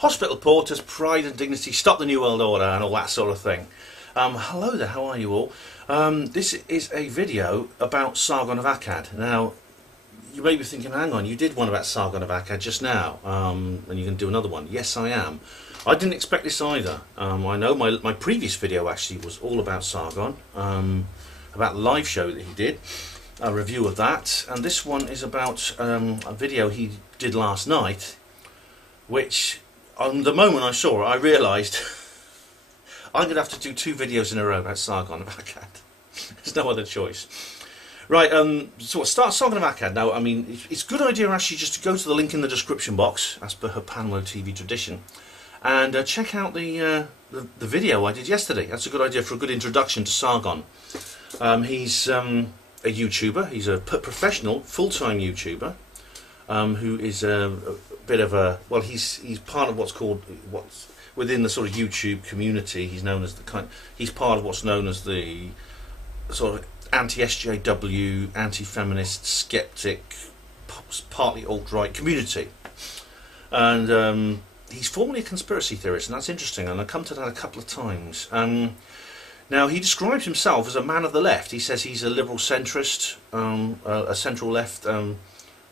Hospital porters, pride and dignity, stop the New World Order and all that sort of thing. Hello there, how are you all? This is a video about Sargon of Akkad. Now, you may be thinking, hang on, you did one about Sargon of Akkad just now, and you're going to do another one. Yes, I am. I didn't expect this either. I know my previous video actually was all about Sargon, about the live show that he did, a review of that, and this one is about a video he did last night, which, on the moment I saw it, I realised I'm going to have to do 2 videos in a row about Sargon of Akkad. There's no other choice. Right, so we'll start Sargon of Akkad. Now, I mean, it's a good idea actually just to go to the link in the description box, as per her Panlo TV tradition, and check out the video I did yesterday. That's a good idea for a good introduction to Sargon. He's a YouTuber. He's a professional, full-time YouTuber, who is a bit of a, well, he's part of what's within the sort of YouTube community. He's known as he's part of what's known as the sort of anti-SJW, anti-feminist, skeptic, partly alt-right community, and he's formerly a conspiracy theorist, and that's interesting, and I'll come to that a couple of times. Now, he describes himself as a man of the left. He says he's a liberal centrist, a central left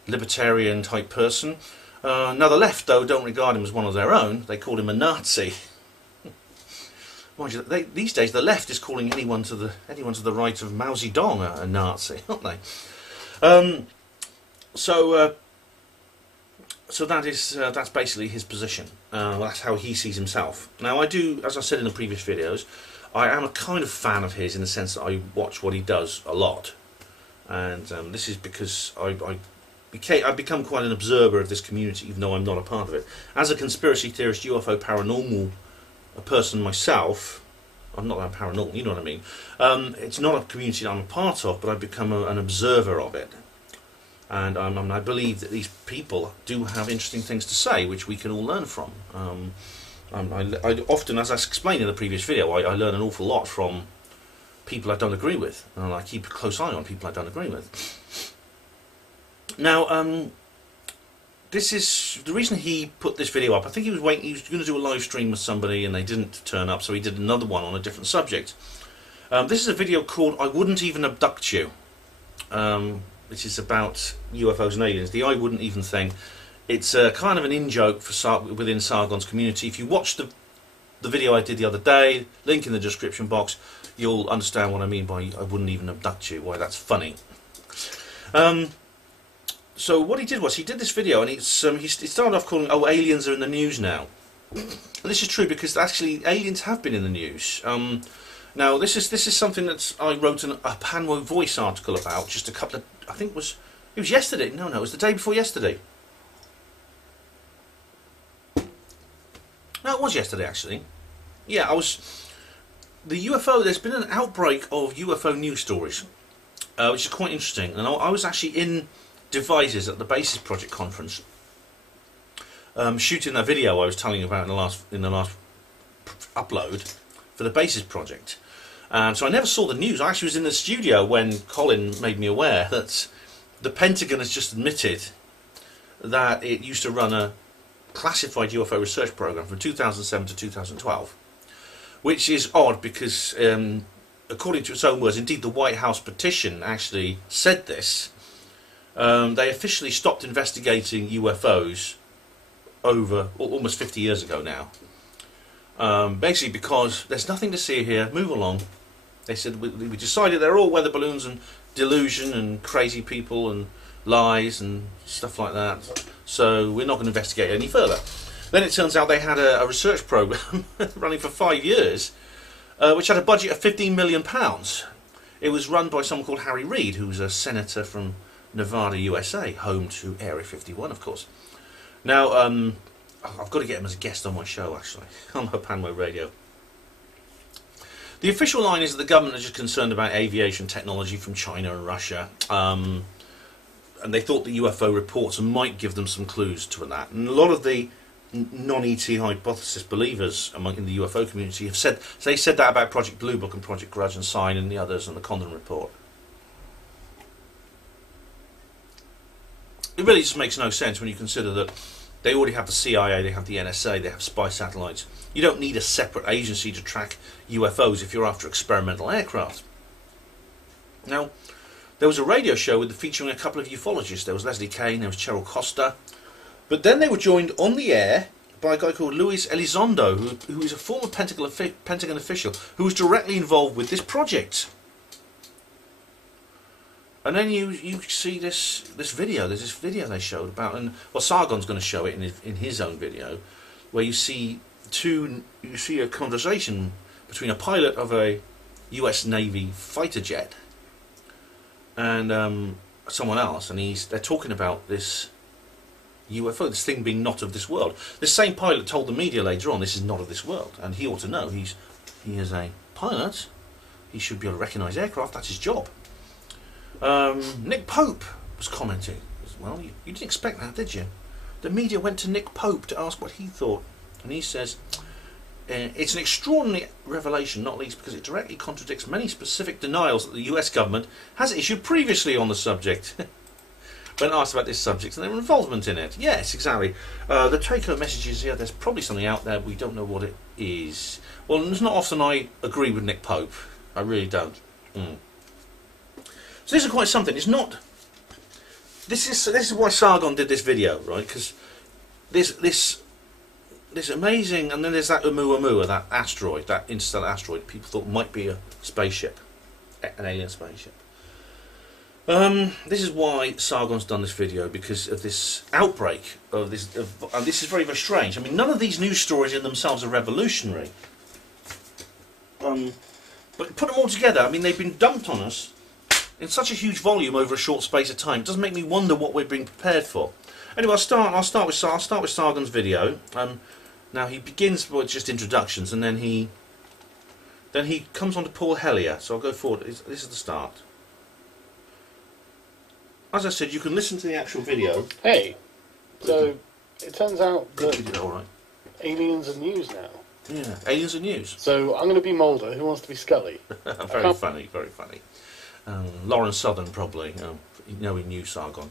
libertarian type person. Now, the left, though, don't regard him as one of their own. They call him a Nazi. Mind you, these days, the left is calling anyone to the right of Mao Zedong a Nazi, aren't they? So that's basically his position. That's how he sees himself. Now, I do, as I said in the previous videos, I am a kind of fan of his in the sense that I watch what he does a lot, and this is because I've become quite an observer of this community, even though I'm not a part of it. As a conspiracy theorist, UFO paranormal person myself, I'm not that paranormal, you know what I mean. It's not a community that I'm a part of, but I've become an observer of it. And I believe that these people do have interesting things to say, which we can all learn from. I often, as I explained in the previous video, I learn an awful lot from people I don't agree with, and I keep a close eye on people I don't agree with. Now, this is the reason he put this video up. I think he was going to do a live stream with somebody, and they didn't turn up, so he did another one on a different subject. This is a video called "I Wouldn't Even Abduct You," which is about UFOs and aliens. The "I wouldn't even" thing. It's kind of an in-joke within Sargon's community. If you watch the video I did the other day, link in the description box, you'll understand what I mean by "I wouldn't even abduct you," why that's funny. So what he did was, he did this video, and he started off calling, "Oh, aliens are in the news now." And this is true because actually aliens have been in the news. Now this is something that I wrote a Panwo Voice article about just a couple of, I think it was yesterday. No, it was the day before yesterday. No, it was yesterday actually. Yeah, the UFO. There's been an outbreak of UFO news stories, which is quite interesting. And I was actually in Devices at the Basis Project conference, shooting that video I was telling you about in the last upload for the Basis Project. So I never saw the news. I actually was in the studio when Colin made me aware that the Pentagon has just admitted that it used to run a classified UFO research program from 2007 to 2012, which is odd because, according to its own words, indeed the White House petition actually said this. They officially stopped investigating UFOs over almost 50 years ago now. Basically because there's nothing to see here, move along. They said we decided they're all weather balloons and delusion and crazy people and lies and stuff like that, so we're not going to investigate any further. Then it turns out they had a research program running for 5 years, which had a budget of £15 million. It was run by someone called Harry Reid, who's a senator from Nevada, USA, home to Area 51, of course. Now, I've got to get him as a guest on my show, actually, on her Panwo Radio. The official line is that the government are just concerned about aviation technology from China and Russia, and they thought the UFO reports might give them some clues to that. And a lot of the non-ET hypothesis believers in the UFO community have said that about Project Blue Book and Project Grudge and Sign and the others and the Condon Report. It really just makes no sense when you consider that They already have the CIA, they have the NSA, they have spy satellites. You don't need a separate agency to track UFOs if you're after experimental aircraft. Now, there was a radio show featuring a couple of ufologists. There was Leslie Kane, there was Cheryl Costa. But then they were joined on the air by a guy called Luis Elizondo, who is a former Pentagon official who was directly involved with this project. And then you see this video. There's this video they showed about, and well, Sargon's going to show it in his own video, where you see a conversation between a pilot of a U.S. Navy fighter jet and someone else, and they're talking about this UFO, this thing being not of this world. This same pilot told the media later on, this is not of this world, and he ought to know. He is a pilot. He should be able to recognise aircraft. That's his job. Nick Pope was commenting. Well, you didn't expect that, did you? The media went to Nick Pope to ask what he thought, and he says, it's an extraordinary revelation, not least because it directly contradicts many specific denials that the US government has issued previously on the subject. When asked about this subject and their involvement in it. Yes, exactly. The take-home message is here, there's probably something out there, we don't know what it is. Well, it's not often I agree with Nick Pope. I really don't. So this is quite something. It's not... This is why Sargon did this video, right? Because this amazing... And then there's that Oumuamua, that asteroid, that interstellar asteroid people thought might be a spaceship. An alien spaceship. This is why Sargon's done this video, because of this outbreak of this, and this is very, very strange. I mean, none of these news stories in themselves are revolutionary. But put them all together, I mean, they've been dumped on us in such a huge volume over a short space of time. It does make me wonder what we're being prepared for. Anyway, I'll start with Sargon's video. Now he begins with just introductions, and then he comes on to Paul Hellyer. So I'll go forward. This is the start. As I said, you can listen to the actual video. Hey, so it turns out that you did all right. aliens are news now. Yeah, aliens are news. So I'm going to be Mulder. Who wants to be Scully? Very funny, very funny. Lauren Southern probably. He knew Sargon.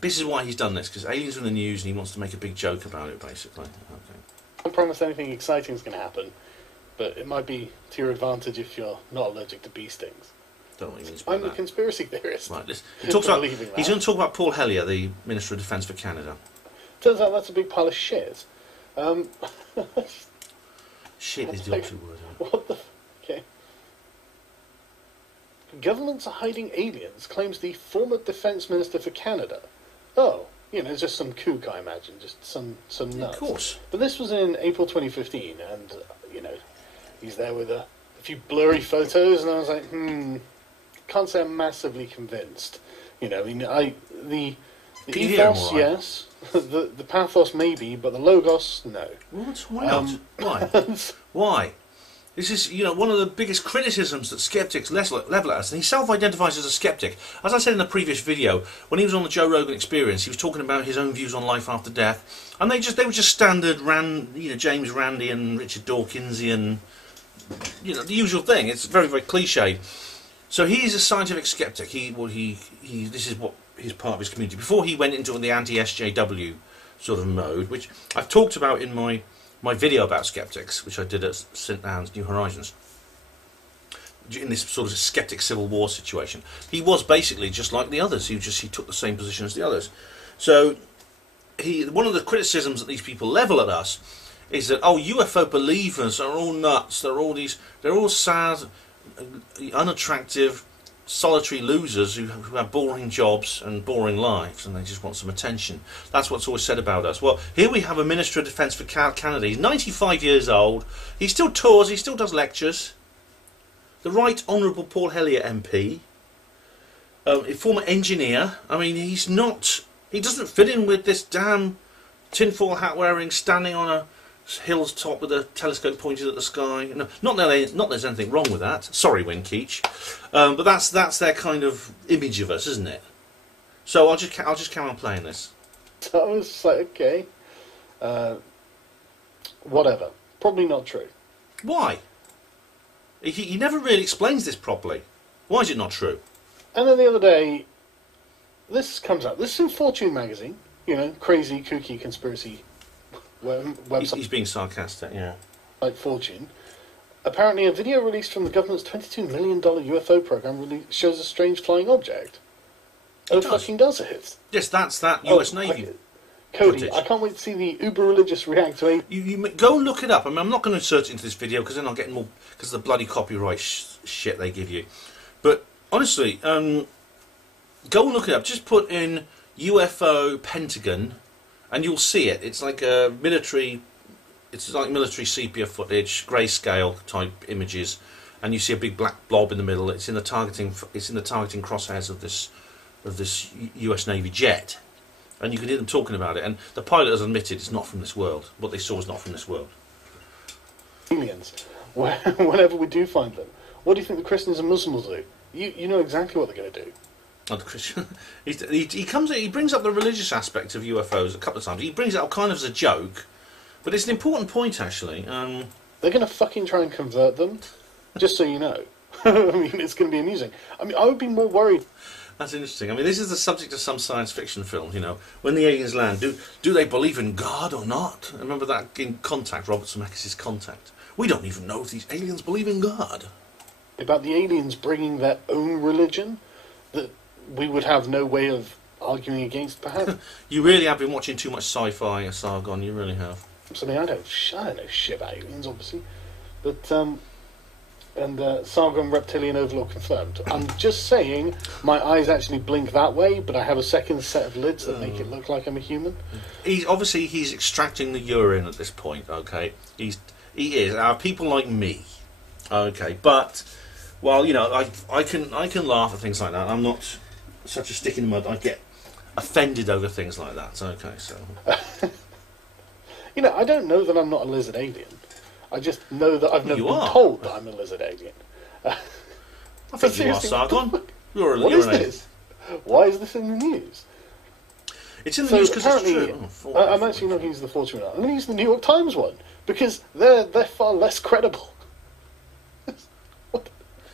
This is why he's done this, because aliens are in the news and he wants to make a big joke about it, basically. Okay. I don't promise anything exciting is going to happen, but it might be to your advantage if you're not allergic to bee stings. Don't know what he means by I'm that. a conspiracy theorist. Right, he's going to talk about Paul Hellyer, the Minister of Defence for Canada. Turns out that's a big pile of shit. Shit is the opposite word. What the... Okay. Governments are hiding aliens, claims the former Defence Minister for Canada. Oh, just some kook, I imagine, just some nuts. Of course. But this was in April 2015, and, he's there with a few blurry photos, and I was like, can't say I'm massively convinced. The ethos, yes. The pathos, maybe, but the logos, no. What? Why? Why? This is, one of the biggest criticisms that skeptics level at us, and he self-identifies as a skeptic. As I said in the previous video, when he was on the Joe Rogan Experience, he was talking about his own views on life after death, and they were just standard, James Randi and Richard Dawkinsian, the usual thing. It's very, very cliched. So he's a scientific skeptic. This is what he's part of his community. Before he went into the anti-SJW sort of mode, which I've talked about in my video about skeptics, which I did at St Anne's New Horizons, in this sort of skeptic civil war situation. He was basically just like the others. He took the same position as the others. So one of the criticisms that these people level at us is that, UFO believers are all nuts. They're all sad, unattractive, solitary losers who have boring jobs and boring lives, and they just want some attention. That's what's always said about us. Well, here we have a Minister of Defence for Canada. He's 95 years old. He still tours. He still does lectures. The Right Honourable Paul Hellyer MP, a former engineer. I mean, he doesn't fit in with this damn tinfoil hat wearing, standing on a hill's top with a telescope pointed at the sky. No, not there's anything wrong with that. Sorry, Win Keach, but that's their kind of image of us, isn't it? So I'll just carry on playing this. So I was like, okay, whatever. Probably not true. Why? He never really explains this properly. Why is it not true? And then the other day, this comes out. This is in Fortune magazine. You know, crazy, kooky conspiracy website. He's being sarcastic, yeah. Like Fortune. Apparently, a video released from the government's $22 million UFO program shows a strange flying object. It fucking does it. Yes, that's that US Navy. Cody, footage. I can't wait to see the uber-religious react to it. You go and look it up. I mean, I'm not going to insert it into this video because then I'll get more because of the bloody copyright shit they give you. But honestly, go and look it up. Just put in UFO Pentagon, and you'll see it. It's like a military. It's like military sepia footage, grayscale type images, and you see a big black blob in the middle. It's in the targeting. It's in the targeting crosshairs of this US Navy jet. And you can hear them talking about it, and the pilot has admitted it's not from this world. What they saw is not from this world. Aliens, whenever we do find them, what do you think the Christians and Muslims will do? You know exactly what they're going to do. Oh, the Christian, he brings up the religious aspect of UFOs a couple of times. He brings it up kind of as a joke, but it's an important point actually. They're going to fucking try and convert them, just so you know. I mean, it's going to be amusing. I mean, I would be more worried. That's interesting. I mean, this is the subject of some science fiction film, you know. When the aliens land, do they believe in God or not? Remember that in Contact, Robert Zemeckis' Contact? We don't even know if these aliens believe in God. About the aliens bringing their own religion that we would have no way of arguing against, perhaps. You really have been watching too much sci-fi, Sargon, you really have. I mean, I don't know shit about aliens, obviously. But, Sargon Reptilian Overlord confirmed. I'm just saying, my eyes actually blink that way, but I have a second set of lids that make it look like I'm a human. He's extracting the urine at this point. Okay, he is. People like me. Okay, but well, you know, I can laugh at things like that. I'm not such a stick in the mud. I get offended over things like that. Okay, so you know, I don't know that I'm not a lizard alien. I just know that I've never been told that I'm a lizard alien. I think you are, Sargon. You're what is this? Why is this in the news? It's in the news because it's true. I'm actually not going to use the Fortune one. I'm going to use the New York Times one because they're far less credible.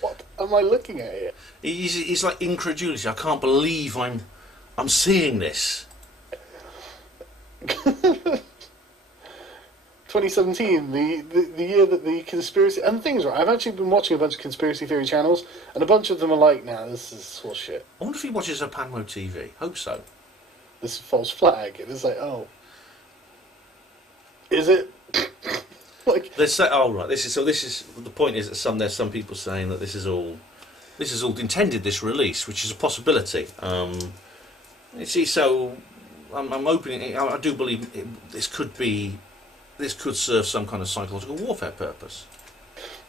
What am I looking at here? He's like incredulity. I can't believe I'm seeing this. 2017, the year that the conspiracy... And the thing is, right, I've actually been watching a bunch of conspiracy theory channels, and a bunch of them are like, nah, this is horseshit. I wonder if he watches a Panmo TV. Hope so. This is false flag. It's like, oh. Is it? Like... They say, oh, right, this is... The point is that there's some people saying that this is all intended, this release, which is a possibility. You see, so... I'm opening... I do believe this could serve some kind of psychological warfare purpose.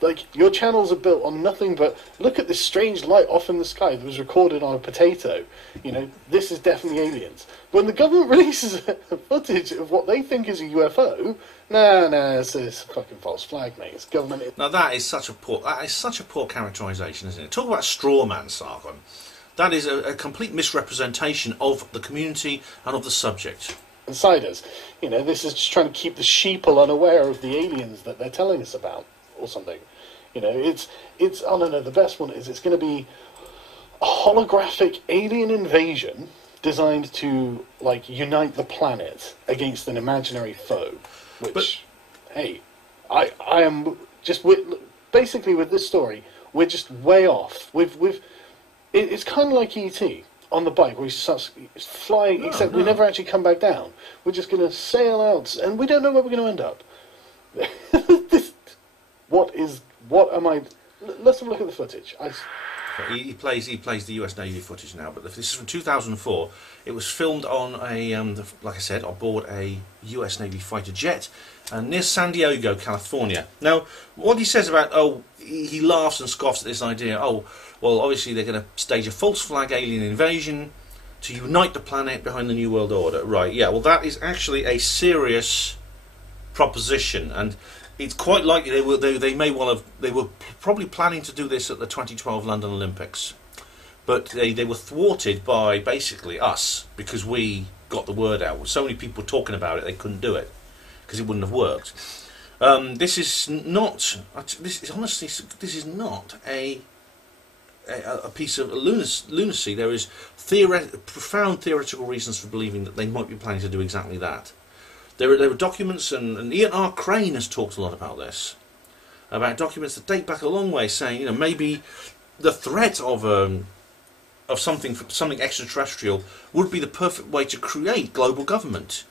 Like, your channels are built on nothing but, look at this strange light off in the sky that was recorded on a potato. You know, this is definitely aliens. When the government releases footage of what they think is a UFO, it's a fucking false flag, mate. It's government... Now that is such a poor characterisation, isn't it? Talk about straw man, Sargon. That is a complete misrepresentation of the community and of the subject. Insiders. You know, this is just trying to keep the sheeple unaware of the aliens that they're telling us about, or something. You know, it's oh no, the best one is it's going to be a holographic alien invasion designed to, like, unite the planet against an imaginary foe. Which, hey, I am just, basically with this story, we're just way off. It's kind of like E.T. on the bike, where he's flying, except we never actually come back down. We're just going to sail out, and we don't know where we're going to end up. What am I... Let's have a look at the footage. He plays the US Navy footage now, but this is from 2004. It was filmed on like I said, aboard a US Navy fighter jet near San Diego, California. Now, what he says about, he laughs and scoffs at this idea, well, obviously they're going to stage a false flag alien invasion to unite the planet behind the New World Order. Right, yeah, well that is actually a serious proposition, and it's quite likely they were probably planning to do this at the 2012 London Olympics, but they were thwarted by basically us, because we got the word out. So many people talking about it, they couldn't do it because it wouldn't have worked. This is not a piece of lunacy. There is profound theoretical reasons for believing that they might be planning to do exactly that. There were documents, and Ian R. Crane has talked a lot about this, about documents that date back a long way, saying, you know, maybe the threat of something extraterrestrial would be the perfect way to create global government.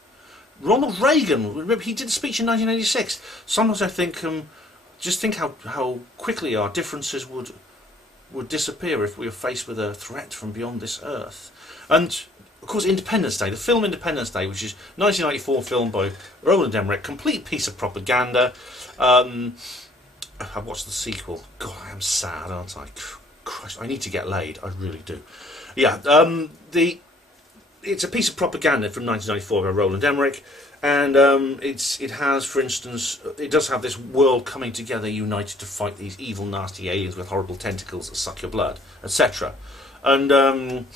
Ronald Reagan, remember, he did a speech in 1986. Sometimes I think, just think how quickly our differences would disappear if we were faced with a threat from beyond this earth. And of course, Independence Day, the film Independence Day, which is 1994 film by Roland Emmerich, complete piece of propaganda. I watched the sequel. God, I am sad, aren't I? Christ, I need to get laid. I really do. Yeah, it's a piece of propaganda from 1994 by Roland Emmerich, and it has, for instance, it does have this world coming together, united to fight these evil, nasty aliens with horrible tentacles that suck your blood, etc. And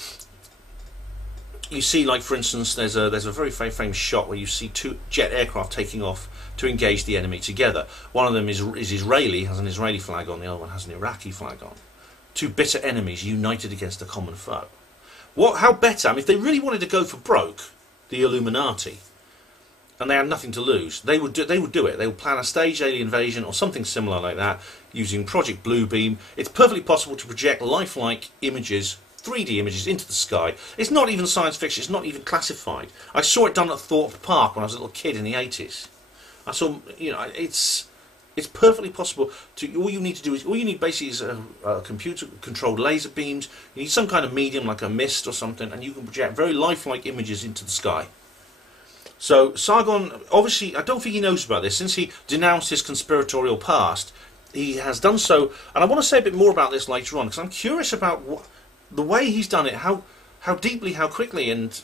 you see, like, for instance, there's a very famous shot where you see two jet aircraft taking off to engage the enemy together. One of them is Israeli, has an Israeli flag on, the other one has an Iraqi flag on. Two bitter enemies united against a common foe. How better? I mean, if they really wanted to go for broke, the Illuminati, and they had nothing to lose, they would do it. They would plan a staged alien invasion or something similar like that using Project Bluebeam. It's perfectly possible to project lifelike images, 3D images, into the sky. It's not even science fiction. It's not even classified. I saw it done at Thorpe Park when I was a little kid in the 80s. I saw, you know, it's perfectly possible to. All you need basically is a computer-controlled laser beams. You need some kind of medium like a mist or something, and you can project very lifelike images into the sky. So Sargon, obviously, I don't think he knows about this. Since he denounced his conspiratorial past, he has done so. And I want to say a bit more about this later on, because I'm curious about the way he's done it, how deeply, how quickly, and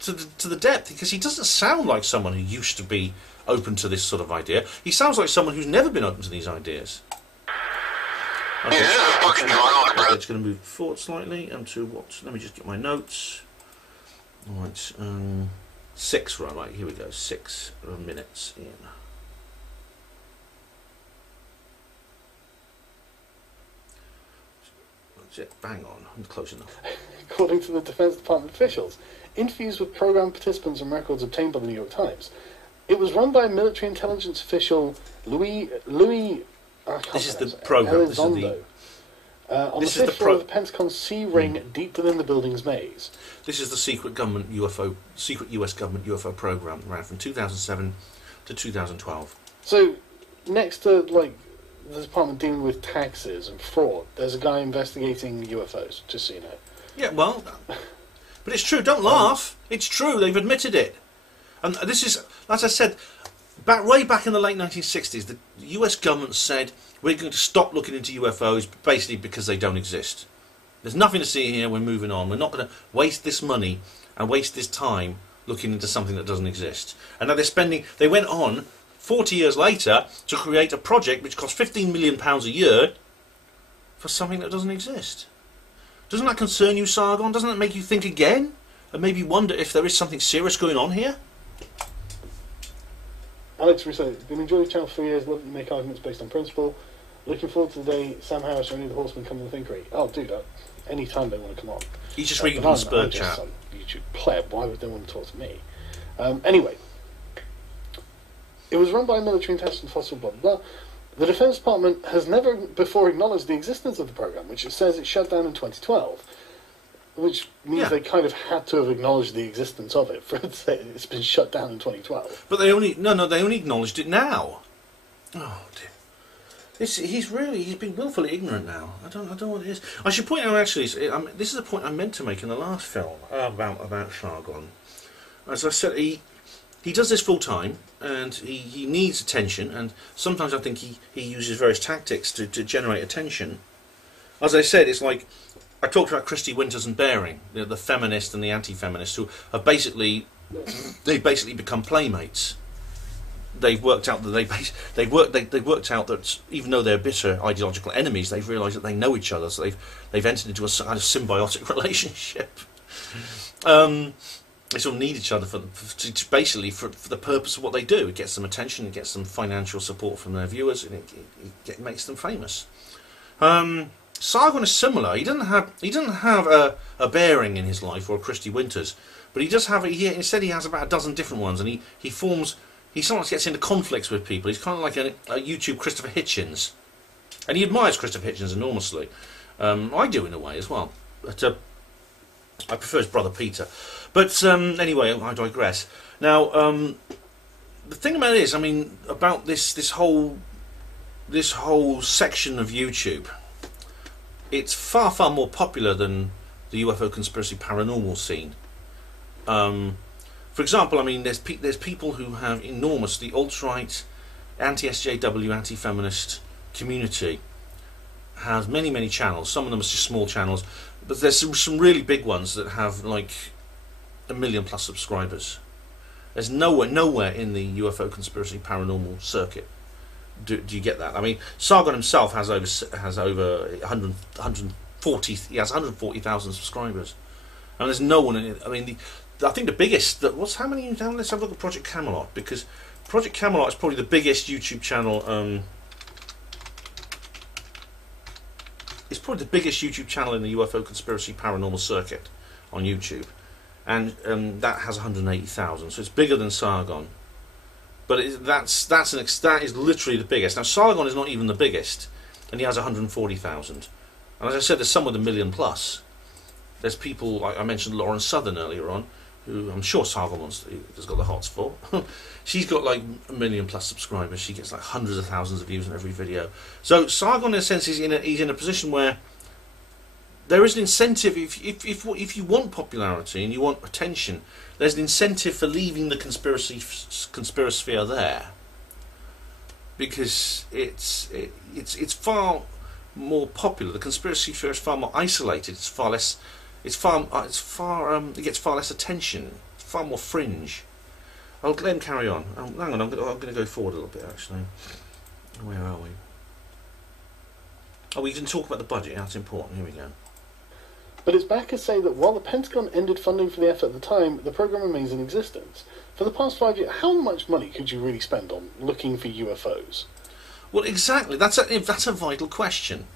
to the depth, because he doesn't sound like someone who used to be open to this sort of idea. He sounds like someone who's never been open to these ideas. Okay. I'm just going to move forward slightly and to what? Let me just get my notes. All right, 6, right, here we go, 6 minutes in. That's it, bang on, I'm close enough. According to the Defense Department officials, interviews with program participants and records obtained by the New York Times, it was run by military intelligence official Louis. This is the program. This is the. On the fifth floor of the Pentagon C ring, deep within the building's maze. This is the secret government UFO, secret US government UFO program that ran from 2007 to 2012. So, next to like the department dealing with taxes and fraud, there's a guy investigating UFOs. Just so you know. Yeah, well, but it's true. Don't laugh. It's true. They've admitted it. And this is, as I said, way back in the late 1960s, the US government said, we're going to stop looking into UFOs, basically because they don't exist. There's nothing to see here, we're moving on. We're not going to waste this money and waste this time looking into something that doesn't exist. And now they went on, 40 years later, to create a project which costs £15 million a year for something that doesn't exist. Doesn't that concern you, Sargon? Doesn't that make you think again? And maybe wonder if there is something serious going on here? Alex Rousseau, been enjoying the channel for years, love to make arguments based on principle. Looking forward to the day Sam Harris or any of the horsemen come to the Thinkery. Oh, dude, any time they want to come on. He's just reading from the Spur chat. Some YouTube pleb, why would they want to talk to me? Anyway, it was run by a military intelligence officer, blah, blah, blah. The Defense Department has never before acknowledged the existence of the program, which it says it shut down in 2012. Which means they kind of had to have acknowledged the existence of it for it to say it's been shut down in 2012. But they only they only acknowledged it now. Oh dear, he's been willfully ignorant now. I don't know what it is. I should point out actually, this is a point I meant to make in the last film about Sargon. As I said, he does this full time, and he needs attention, and sometimes I think he uses various tactics to generate attention. As I said, it's like. I talked about Christy Winters and Baring, the feminist and the anti-feminist, who have basically become playmates. They've worked out that they've worked out that even though they're bitter ideological enemies, they've realised that they know each other, so they've entered into a kind of symbiotic relationship. They sort of need each other for the purpose of what they do. It gets them attention, it gets them financial support from their viewers, and it makes them famous. Sargon is similar. He doesn't have a bearing in his life or a Christy Winters, but he does have. Instead, he has about a dozen different ones, and he sometimes gets into conflicts with people. He's kind of like a YouTube Christopher Hitchens, and he admires Christopher Hitchens enormously. I do in a way as well, but I prefer his brother Peter. But anyway, I digress. Now, the thing about it is, I mean, about this whole section of YouTube, it's far more popular than the UFO conspiracy paranormal scene. For example, I mean, there's people who have the alt-right, anti-SJW, anti-feminist community has many channels. Some of them are just small channels, but there's some really big ones that have like 1 million+ subscribers. There's nowhere in the UFO conspiracy paranormal circuit. Do you get that? I mean, Sargon himself has over 140. He has 140,000 subscribers, and there's no one in it. I mean, I think the biggest. Let's have a look at Project Camelot, because Project Camelot is probably the biggest YouTube channel. It's probably the biggest YouTube channel in the UFO conspiracy paranormal circuit on YouTube, and that has 180,000. So it's bigger than Sargon. But that is literally the biggest. Now Sargon is not even the biggest, and he has 140,000. And as I said, there's some with 1 million+. There's people like I mentioned, Lauren Southern earlier on, who I'm sure Sargon has got the hots for. She's got like 1 million+ subscribers. She gets like hundreds of thousands of views on every video. So Sargon, in a sense, he's in a position where there is an incentive. If you want popularity and you want attention, there's an incentive for leaving the conspirasphere there, because it's far more popular. The conspiracy sphere is far more isolated. It gets far less attention. It's far more fringe. I'll let him carry on. Hang on, I'm going to go forward a little bit actually. Where are we? Oh, we didn't talk about the budget. That's important. Here we go. But its backers say that while the Pentagon ended funding for the effort at the time, the program remains in existence. For the past 5 years, how much money could you really spend on looking for UFOs? Well, exactly. That's a vital question.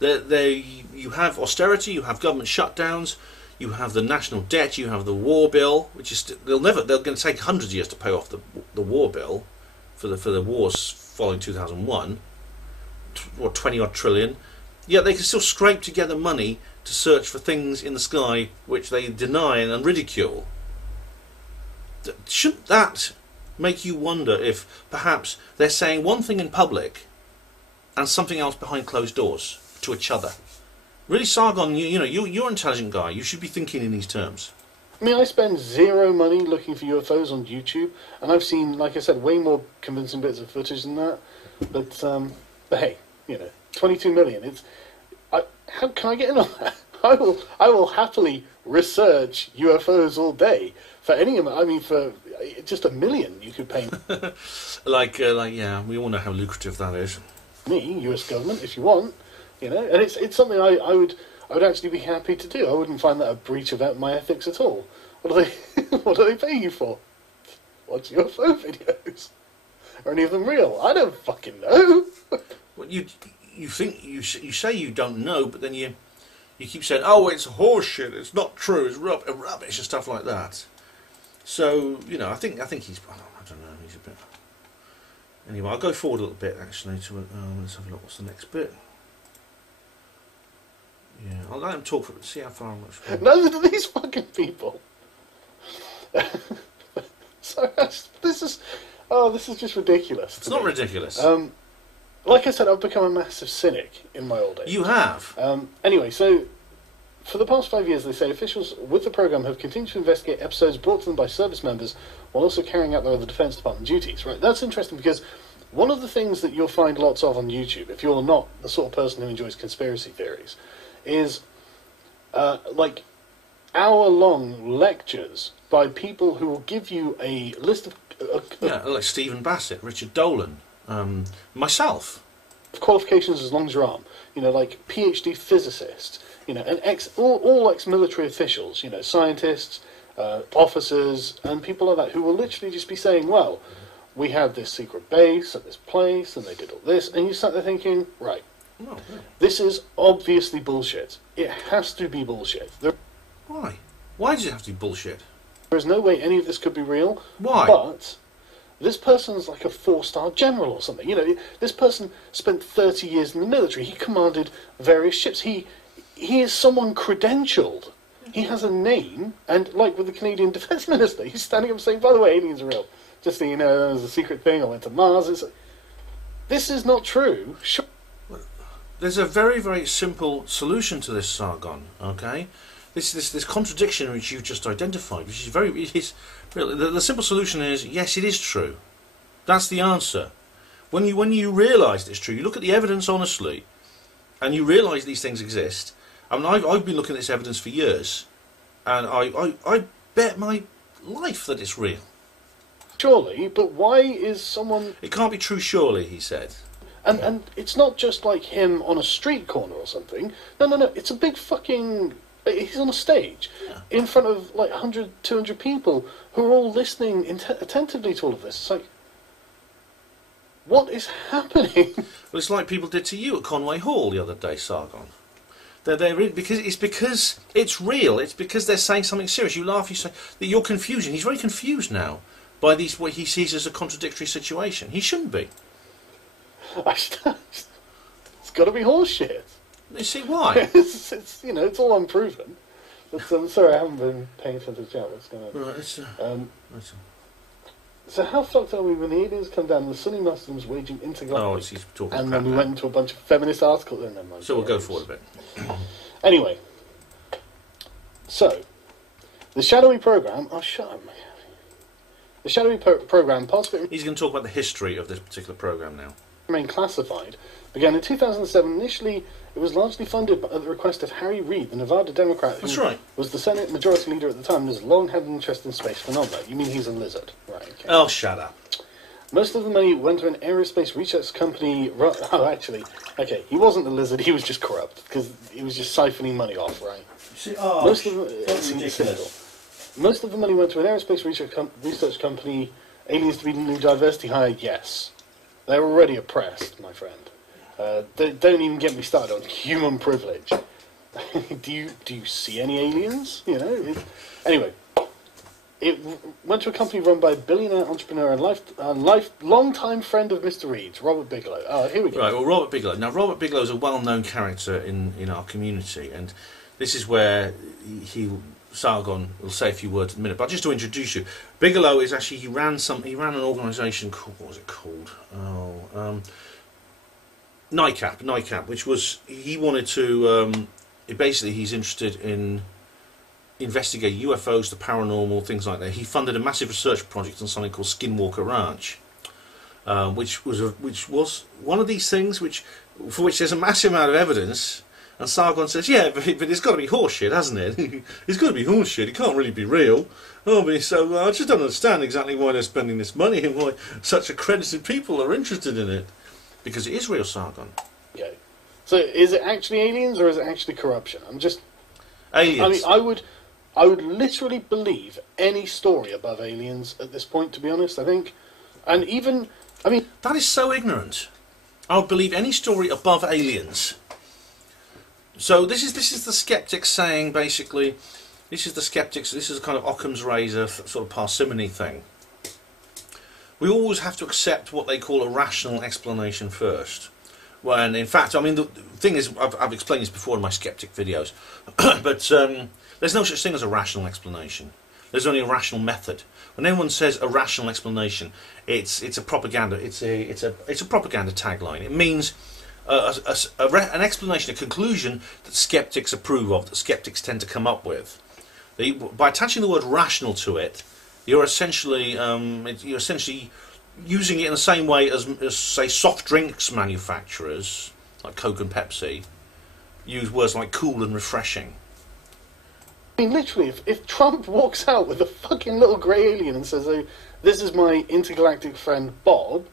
You have austerity, you have government shutdowns, you have the national debt, you have the war bill, which is they're going to take hundreds of years to pay off the war bill for the wars following 2001, or 20-odd trillion. Yet they can still scrape together money to search for things in the sky which they deny and ridicule. Shouldn't that make you wonder if perhaps they're saying one thing in public and something else behind closed doors to each other? Really, Sargon, you're an intelligent guy. You should be thinking in these terms. I mean, I spend zero money looking for UFOs on YouTube, and I've seen, like I said, way more convincing bits of footage than that. But hey, 22 million. How can I get in on that? I will happily research UFOs all day for any amount. I mean, for just 1 million, you could pay. Yeah, we all know how lucrative that is. Me, US government, if you want, and it's something I would actually be happy to do. I wouldn't find that a breach of my ethics at all. What are they paying you for? Watch UFO videos? Are any of them real? I don't fucking know. Well, you say you don't know, but then you keep saying, oh, it's horseshit, it's not true, it's rubbish and stuff like that. So I think he's, I don't know, he's a bit. Anyway, I'll go forward a little bit actually to let's have a look. What's the next bit? Yeah, I'll let him talk for see how far I'm much. None of these fucking people. So this is just ridiculous. It's not ridiculous. Like I said, I've become a massive cynic in my old age. You have. Anyway, so for the past 5 years, they say officials with the program have continued to investigate episodes brought to them by service members while also carrying out their other Defense Department duties. Right? That's interesting because one of the things that you'll find lots of on YouTube, if you're not the sort of person who enjoys conspiracy theories, is like hour-long lectures by people who will give you a list of like Stephen Bassett, Richard Dolan. Myself. Qualifications as long as your arm, like PhD physicists, and all ex-military officials, scientists, officers, and people like that, who will literally just be saying, well, we had this secret base at this place, and they did all this, and you sat there thinking, right. No. This is obviously bullshit. It has to be bullshit. Why? Why does it have to be bullshit? There is no way any of this could be real. Why? But this person's like a 4-star general or something. You know, this person spent 30 years in the military. He commanded various ships. He is someone credentialed. He has a name, and like with the Canadian Defence Minister, he's standing up saying, by the way, aliens are real. Just so you know, there's a secret thing, I went to Mars. This is not true. Sure. There's a very, very simple solution to this, Sargon, okay? This contradiction which you've just identified, which is really, the simple solution is, yes, it is true. That's the answer. When you realise it's true, you look at the evidence honestly, and you realise these things exist. I mean, I've been looking at this evidence for years, and I bet my life that it's real. Surely, but why is someone... It can't be true, surely, he said. And it's not just like him on a street corner or something. No, it's a big fucking... He's on a stage in front of like 100, 200 people who are all listening attentively to all of this. It's like, what is happening? Well, it's like people did to you at Conway Hall the other day, Sargon. Because it's real. It's because they're saying something serious. You laugh, you say that you're confusing. He's very confused now by what he sees as a contradictory situation. He shouldn't be. It's got to be horseshit. You see why? it's it's all unproven. But, sorry, I haven't been paying attention to the chat. What's going on? Right, So how fucked are we when the aliens come down and the Sunni Muslims waging intergalactic... he's talking and crap then we now. went into a bunch of feminist articles. So we'll go forward a bit. Anyway. So, the shadowy program... Oh, shut up, man. The shadowy program, part of it... He's going to talk about the history of this particular program now. ...remained classified, began in 2007. Initially, it was largely funded at the request of Harry Reid, the Nevada Democrat, who was the Senate Majority Leader at the time and has long had an interest in space phenomena. You mean he's a lizard? Right, okay. Oh, shut up. Most of the money went to an aerospace research company... Oh, actually, okay, he wasn't a lizard, he was just corrupt, because he was just siphoning money off, right? Most of the money went to an aerospace research company, aliens to be new diversity hire, yes. They're already oppressed, my friend. Don't even get me started on human privilege. do you see any aliens? You know. Anyway, it went to a company run by a billionaire entrepreneur and long-time friend of Mr. Reed's, Robert Bigelow. Oh, here we go. Right. Well, Robert Bigelow. Now, Robert Bigelow is a well-known character in our community, and this is where Sargon will say a few words in a minute. But just to introduce you, Bigelow is actually he ran an organisation called, what was it called? NICAP, which was, he wanted to, basically he's interested in investigating UFOs, the paranormal, things like that. He funded a massive research project on something called Skinwalker Ranch, which was one of these things for which there's a massive amount of evidence. And Sargon says, yeah, but it's got to be horseshit, hasn't it? It's got to be horseshit, it can't really be real. I just don't understand exactly why they're spending this money and why such accredited people are interested in it. Because it is real, Sargon. Yeah. So is it actually aliens or is it actually corruption? Aliens. I mean, I would literally believe any story above aliens at this point, to be honest, I think. And even, that is so ignorant. I would believe any story above aliens. So this is the skeptics saying, basically, this is kind of Occam's razor sort of parsimony thing. We always have to accept what they call a rational explanation first. When, in fact, the thing is, I've explained this before in my skeptic videos, but there's no such thing as a rational explanation. There's only a rational method. When anyone says a rational explanation, it's a propaganda. It's a propaganda tagline. It means an explanation, a conclusion that skeptics approve of, that skeptics tend to come up with. By attaching the word rational to it, you're essentially using it in the same way as say soft drinks manufacturers like Coke and Pepsi use words like cool and refreshing. I mean, literally, if Trump walks out with a fucking little grey alien and says, oh, "This is my intergalactic friend Bob,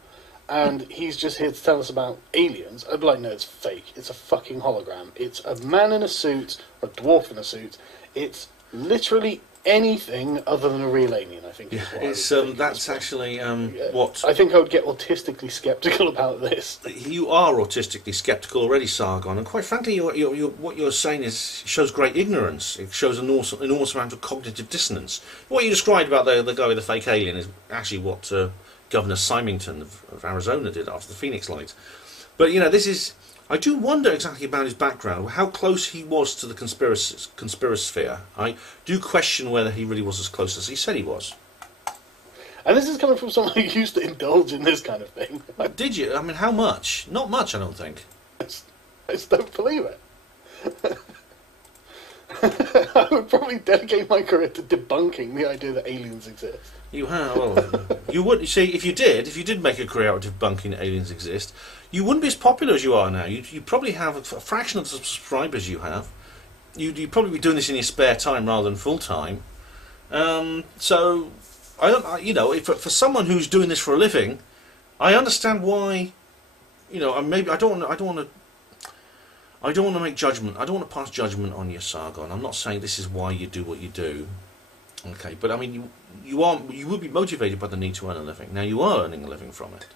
and he's just here to tell us about aliens," I'd be like, "No, it's fake. It's a fucking hologram. It's a man in a suit, a dwarf in a suit. It's literally anything other than a real alien, I think. Yeah, Is it's that's actually what I think I would get autistically sceptical about this. you are autistically sceptical already, Sargon, and quite frankly, what you're saying shows great ignorance. It shows an enormous amount of cognitive dissonance. What you described about the guy with the fake alien is actually what Governor Symington of Arizona did after the Phoenix Lights. But this is. I do wonder exactly about his background, how close he was to the conspirasphere. I do question whether he really was as close as he said he was. And this is coming from someone who used to indulge in this kind of thing. Did you? I mean, how much? Not much, I don't think. I just don't believe it. I would probably dedicate my career to debunking the idea that aliens exist. You have, well, you would. You see, if you did make a career out of debunking that aliens exist, you wouldn't be as popular as you are now. You probably have a fraction of the subscribers you have. You'd probably be doing this in your spare time rather than full time. So, for someone who's doing this for a living, I understand why. Maybe I don't want to make judgment. I don't want to pass judgment on you, Sargon. I'm not saying this is why you do what you do. Okay, but I mean, you would be motivated by the need to earn a living. Now you are earning a living from it.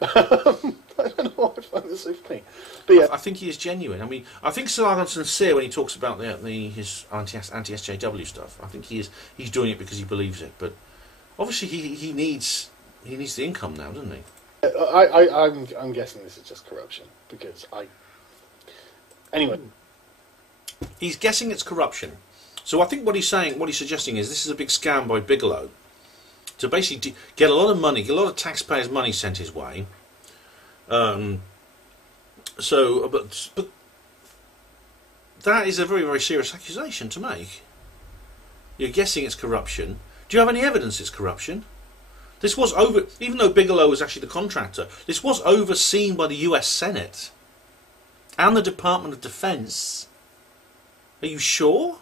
I don't know why I find this so funny, but yeah, I think he is genuine. I mean, I think Sargon's sincere when he talks about his anti-SJW stuff. I think he's doing it because he believes it. But obviously, he needs the income now, doesn't he? I'm guessing this is just corruption because anyway. He's guessing it's corruption. So I think what he's suggesting is this is a big scam by Bigelow to basically get a lot of money, get a lot of taxpayers' money sent his way. But that is a very, very serious accusation to make. You're guessing it's corruption. Do you have any evidence it's corruption? This was even though Bigelow was actually the contractor, this was overseen by the US Senate and the Department of Defense. Are you sure?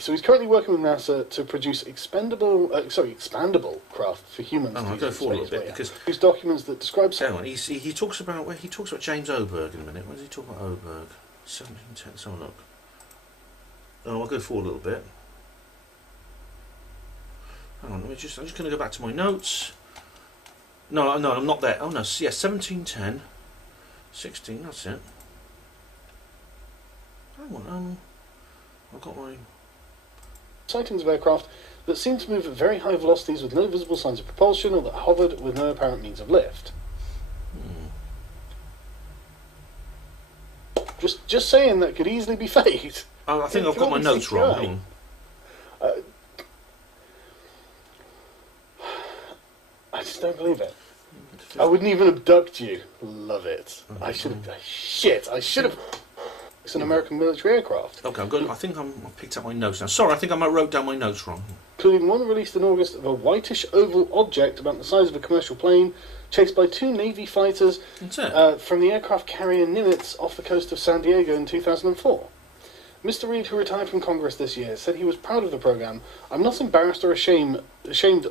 So he's currently working with NASA to produce expandable craft for humans. I'll go forward a little bit because these documents that describe. He talks about James Oberg in a minute. Where does he talk about Oberg? 1710. Let's have a look. Oh, I'll go forward a little bit. Hang on. I'm just going to go back to my notes. No, I'm not there. Oh no, yeah, 1710, 16. That's it. Hang on. I've got my. Sightings of aircraft that seemed to move at very high velocities with no visible signs of propulsion or that hovered with no apparent means of lift. Just saying that could easily be faked. Oh, I think I've got my notes wrong. I just don't believe it. I wouldn't even abduct you. Love it. I should have. Shit! I should have. It's an American military aircraft. Okay, I think I picked up my notes now. Sorry, I think I wrote down my notes wrong. Including one released in August of a whitish oval object about the size of a commercial plane, chased by two Navy fighters from the aircraft carrier Nimitz off the coast of San Diego in 2004. Mr. Reid, who retired from Congress this year, said he was proud of the program. I'm not embarrassed or ashamed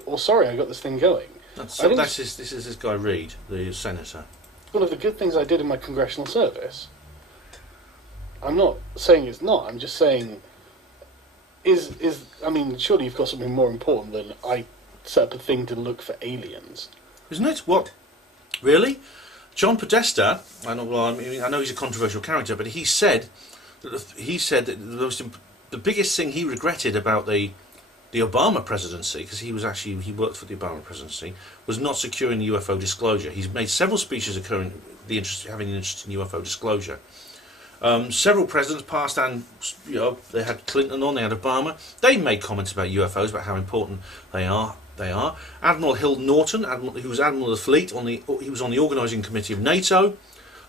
or sorry I got this thing going. This is this guy Reid, the senator. One of the good things I did in my congressional service. I'm not saying it's not. I'm just saying, I mean, surely you've got something more important than I set up a thing to look for aliens. Isn't it? What? Really? John Podesta, I know he's a controversial character, but he said that the biggest thing he regretted about the Obama presidency, because he worked for the Obama presidency, was not securing the UFO disclosure. He's made several speeches having an interest in UFO disclosure. Several presidents passed, and they had Clinton on, they had Obama. They made comments about UFOs, about how important they are. Admiral Hill Norton, who was Admiral of the Fleet, he was on the organising committee of NATO.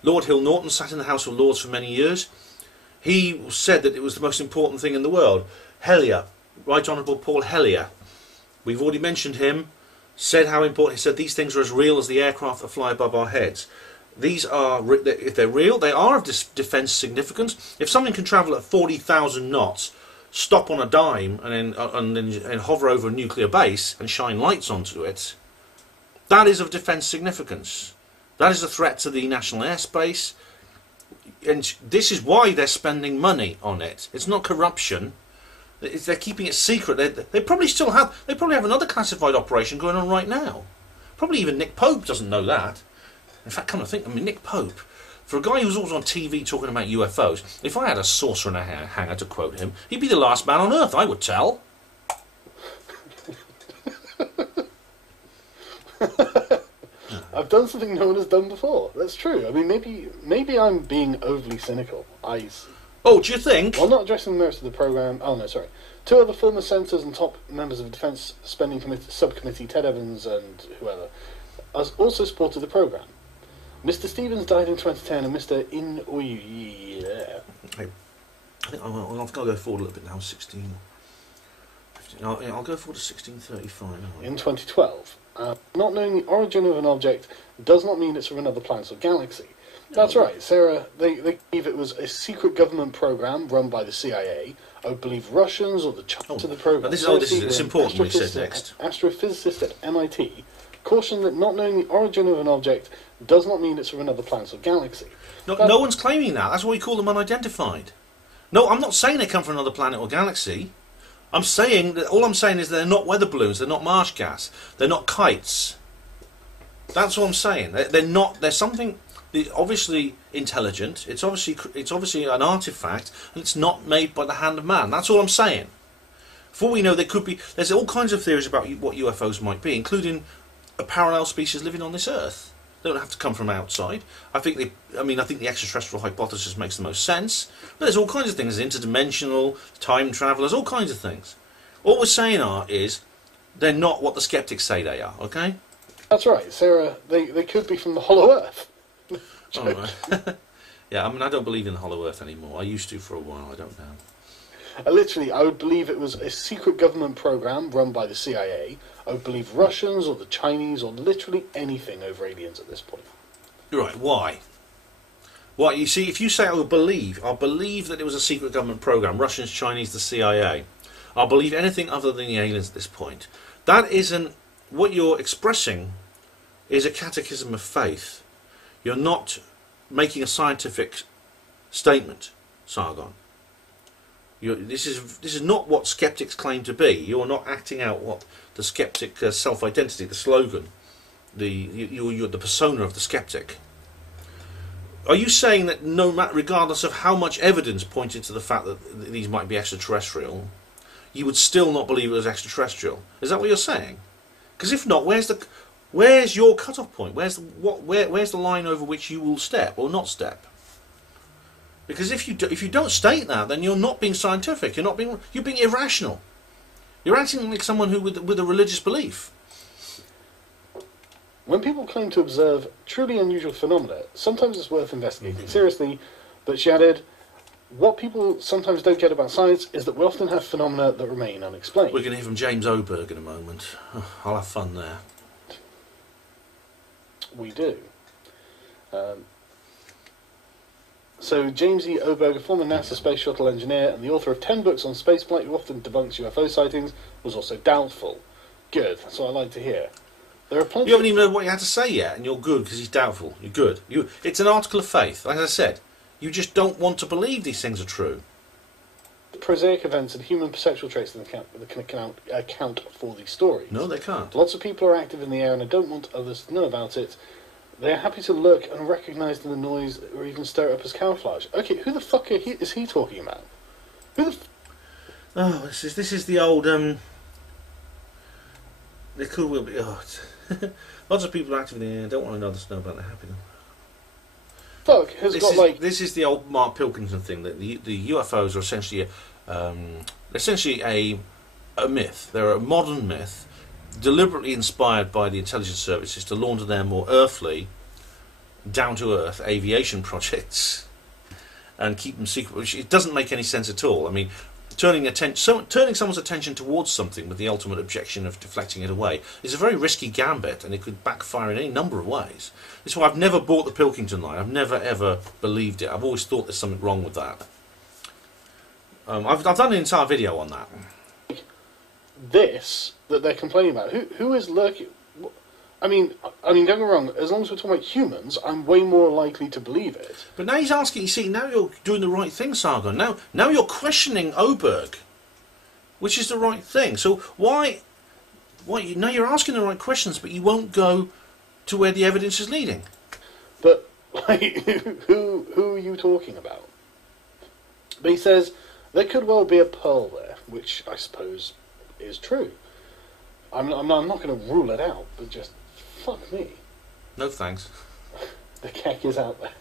Lord Hill Norton sat in the House of Lords for many years. He said that it was the most important thing in the world. Hellyer, Right Honourable Paul Hellyer, we've already mentioned him, said how important. He said these things are as real as the aircraft that fly above our heads. These are, if they're real, they are of defence significance. If something can travel at 40,000 knots, stop on a dime, and then hover over a nuclear base and shine lights onto it, that is of defence significance. That is a threat to the national airspace, and this is why they're spending money on it. It's not corruption. They're keeping it secret. They probably still have. They probably have another classified operation going on right now. Probably even Nick Pope doesn't know that. In fact, come to think, I mean, Nick Pope, for a guy who's always on TV talking about UFOs, if I had a saucer and a hanger, to quote him, he'd be the last man on Earth, I would tell. I've done something no one has done before. That's true. I mean, maybe I'm being overly cynical. Oh, do you think? While not addressing the merits of the programme... Oh, no, sorry. Two other former senators and top members of the Defence Spending Subcommittee, Ted Evans and whoever, also supported the programme. Mr. Stevens died in 2010 and Mr. I think I'll go forward a little bit now, 16... 15, I'll go forward to 1635. In 2012. Not knowing the origin of an object does not mean it's from another planet or galaxy. That's right, Sarah. They believe it was a secret government program run by the CIA. I would believe Russians or the Chinese of the program. This is important. What he says next. Astrophysicist at MIT cautioned that not knowing the origin of an object does not mean it's from another planet or galaxy. No one's claiming that. That's why we call them unidentified. No, I'm not saying they come from another planet or galaxy. I'm saying that all I'm saying is they're not weather balloons. They're not marsh gas. They're not kites. That's what I'm saying. They're not. There's something. Obviously intelligent. It's obviously an artifact, and it's not made by the hand of man. That's all I'm saying. For all we know, there could be. There's all kinds of theories about what UFOs might be, including a parallel species living on this Earth. They don't have to come from outside. I think the extraterrestrial hypothesis makes the most sense. But there's all kinds of things. Interdimensional, time travelers, all kinds of things. All we're saying is they're not what the skeptics say they are. Okay. That's right, Sarah. They could be from the Hollow Earth. Oh, right. Yeah, I mean, I don't believe in the Hollow Earth anymore. I used to for a while, I don't now. I would believe it was a secret government program run by the CIA. I would believe Russians or the Chinese or literally anything over aliens at this point. Right, why? Why, you see, if you say I'll believe that it was a secret government program, Russians, Chinese, the CIA, I'll believe anything other than the aliens at this point. That isn't, what you're expressing is a catechism of faith. You're not making a scientific statement, Sargon. This is not what skeptics claim to be. You're not acting out what the skeptic self-identity, the slogan, you're the persona of the skeptic. Are you saying that regardless of how much evidence pointed to the fact that these might be extraterrestrial, you would still not believe it was extraterrestrial? Is that what you're saying? Because if not, where's your cut-off point? Where's the line over which you will step or not step? Because if you don't state that, then you're not being scientific. You're being irrational. You're acting like someone with a religious belief. When people claim to observe truly unusual phenomena, sometimes it's worth investigating seriously. But she added, what people sometimes don't get about science is that we often have phenomena that remain unexplained. We're going to hear from James Oberg in a moment. I'll have fun there. We do. So James E. Oberg, a former NASA space shuttle engineer and the author of 10 books on spaceflight who often debunks UFO sightings, was also doubtful. Good, that's what I like to hear. There are plenty. You haven't even heard what you had to say yet, and you're good because he's doubtful. You're good. It's an article of faith. Like I said, you just don't want to believe these things are true. Prosaic events and human perceptual traits that can account for these stories. No, they can't. Lots of people are active in the air and I don't want others to know about it. They are happy to lurk and recognise the noise or even stir it up as camouflage. Okay, who the fuck is he talking about? This is the old There could well be. Lots of people are active in the air. Don't want others to know about their happiness. Fuck has got like. This is the old Mark Pilkington thing that the UFOs are essentially a myth. They're a modern myth, deliberately inspired by the intelligence services to launder their more earthly, down-to-earth aviation projects and keep them secret, which it doesn't make any sense at all. I mean, turning someone's attention towards something with the ultimate objection of deflecting it away is a very risky gambit, and it could backfire in any number of ways. This is why I've never bought the Pilkington line. I've never ever believed it. I've always thought there's something wrong with that. I've done an entire video on that. This that they're complaining about. Who is lurking? I mean, don't get me wrong. As long as we're talking about humans, I'm way more likely to believe it. But now he's asking. You see, now you're doing the right thing, Sargon. Now you're questioning Oberg. which is the right thing. So why now you're asking the right questions, but you won't go to where the evidence is leading. But like, who are you talking about? But he says there could well be a pearl there, which I suppose is true. I'm not going to rule it out, but just fuck me. No thanks. The keck is out there.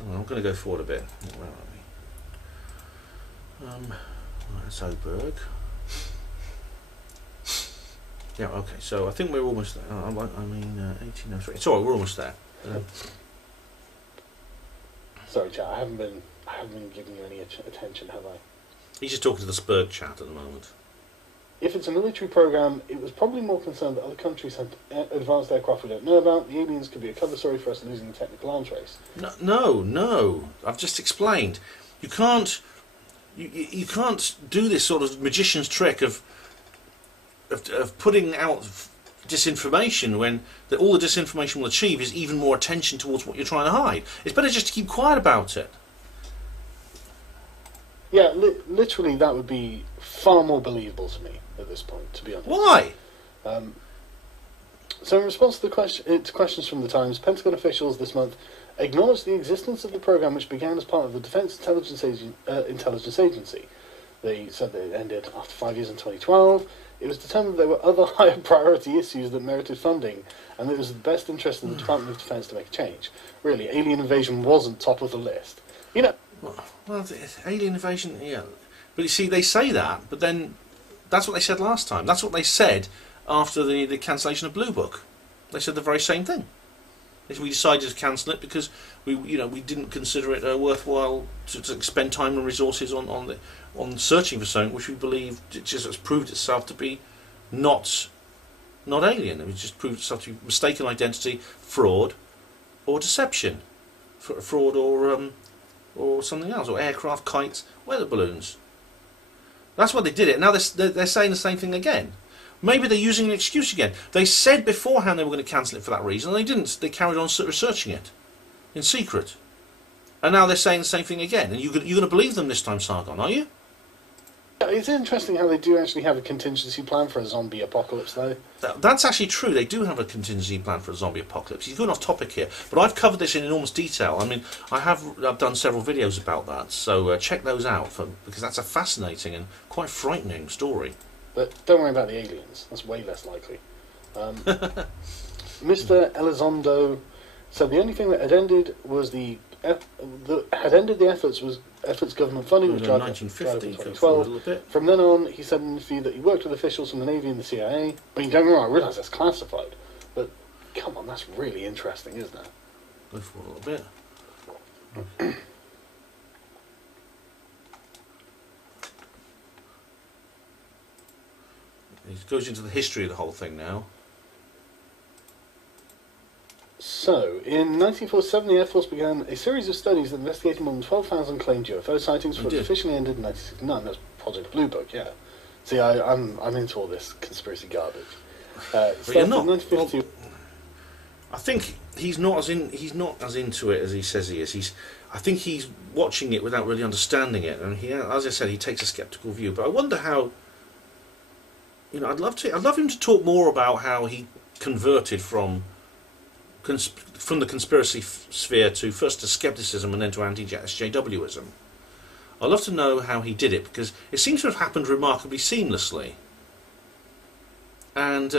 Oh, I'm going to go forward a bit. Where are we? That's Oberg. Yeah, okay, so I think we're almost there. 1803. It's alright, we're almost there. Sorry, chat, I haven't been giving you any attention, have I? He's just talking to the Spurg chat at the moment. If it's a military program, it was probably more concerned that other countries had advanced aircraft we don't know about. The aliens could be a cover story for us losing the technical arms race. No. I've just explained. You can't do this sort of magician's trick of putting out disinformation when all the disinformation will achieve is even more attention towards what you're trying to hide. It's better just to keep quiet about it. Yeah, literally that would be far more believable to me at this point, to be honest. Why? So in response to questions from the Times, Pentagon officials this month acknowledged the existence of the program, which began as part of the Defense Intelligence Agency. They said that it ended after 5 years in 2012. It was determined there were other higher priority issues that merited funding, and that it was in the best interest of the Department of Defense to make a change. Really, alien invasion wasn't top of the list. You know. Well, alien invasion, yeah. But you see, they say that, but then that's what they said last time. That's what they said after the cancellation of Blue Book. They said the very same thing. We decided to cancel it because we didn't consider it worthwhile to spend time and resources on searching for something which we believe just has proved itself to be not alien. It just proved itself to be mistaken identity, fraud, or deception, fraud or something else, or aircraft, kites, weather balloons. That's why they did it. Now they're saying the same thing again. Maybe they're using an excuse again. They said beforehand they were going to cancel it for that reason, and they didn't. They carried on researching it in secret. And now they're saying the same thing again. And you're going to believe them this time, Sargon, are you? It's interesting how they do actually have a contingency plan for a zombie apocalypse, though. That's actually true. They do have a contingency plan for a zombie apocalypse. He's going off topic here, but I've covered this in enormous detail. I mean, I've done several videos about that, so check those out because that's a fascinating and quite frightening story. But don't worry about the aliens. That's way less likely. Mr. Elizondo said the only thing that had ended was the efforts government funding was dried up in 2012. From then on, he said in an interview that he worked with officials from the Navy and the CIA. I mean, don't get me wrong, I realise that's classified, but come on, that's really interesting, isn't it? Go for a little bit. He goes into the history of the whole thing now. So, in 1947, the Air Force began a series of studies that investigated more than 12,000 claimed UFO sightings, which officially ended in 1969. That was Project Blue Book, yeah. See, I'm into all this conspiracy garbage. You're not. Well, I think he's not as into it as he says he is. I think he's watching it without really understanding it, and as I said, he takes a sceptical view. But I wonder how. I'd love him to talk more about how he converted from the conspiracy sphere to first to skepticism and then to anti-SJWism. I'd love to know how he did it, because it seems to have happened remarkably seamlessly. And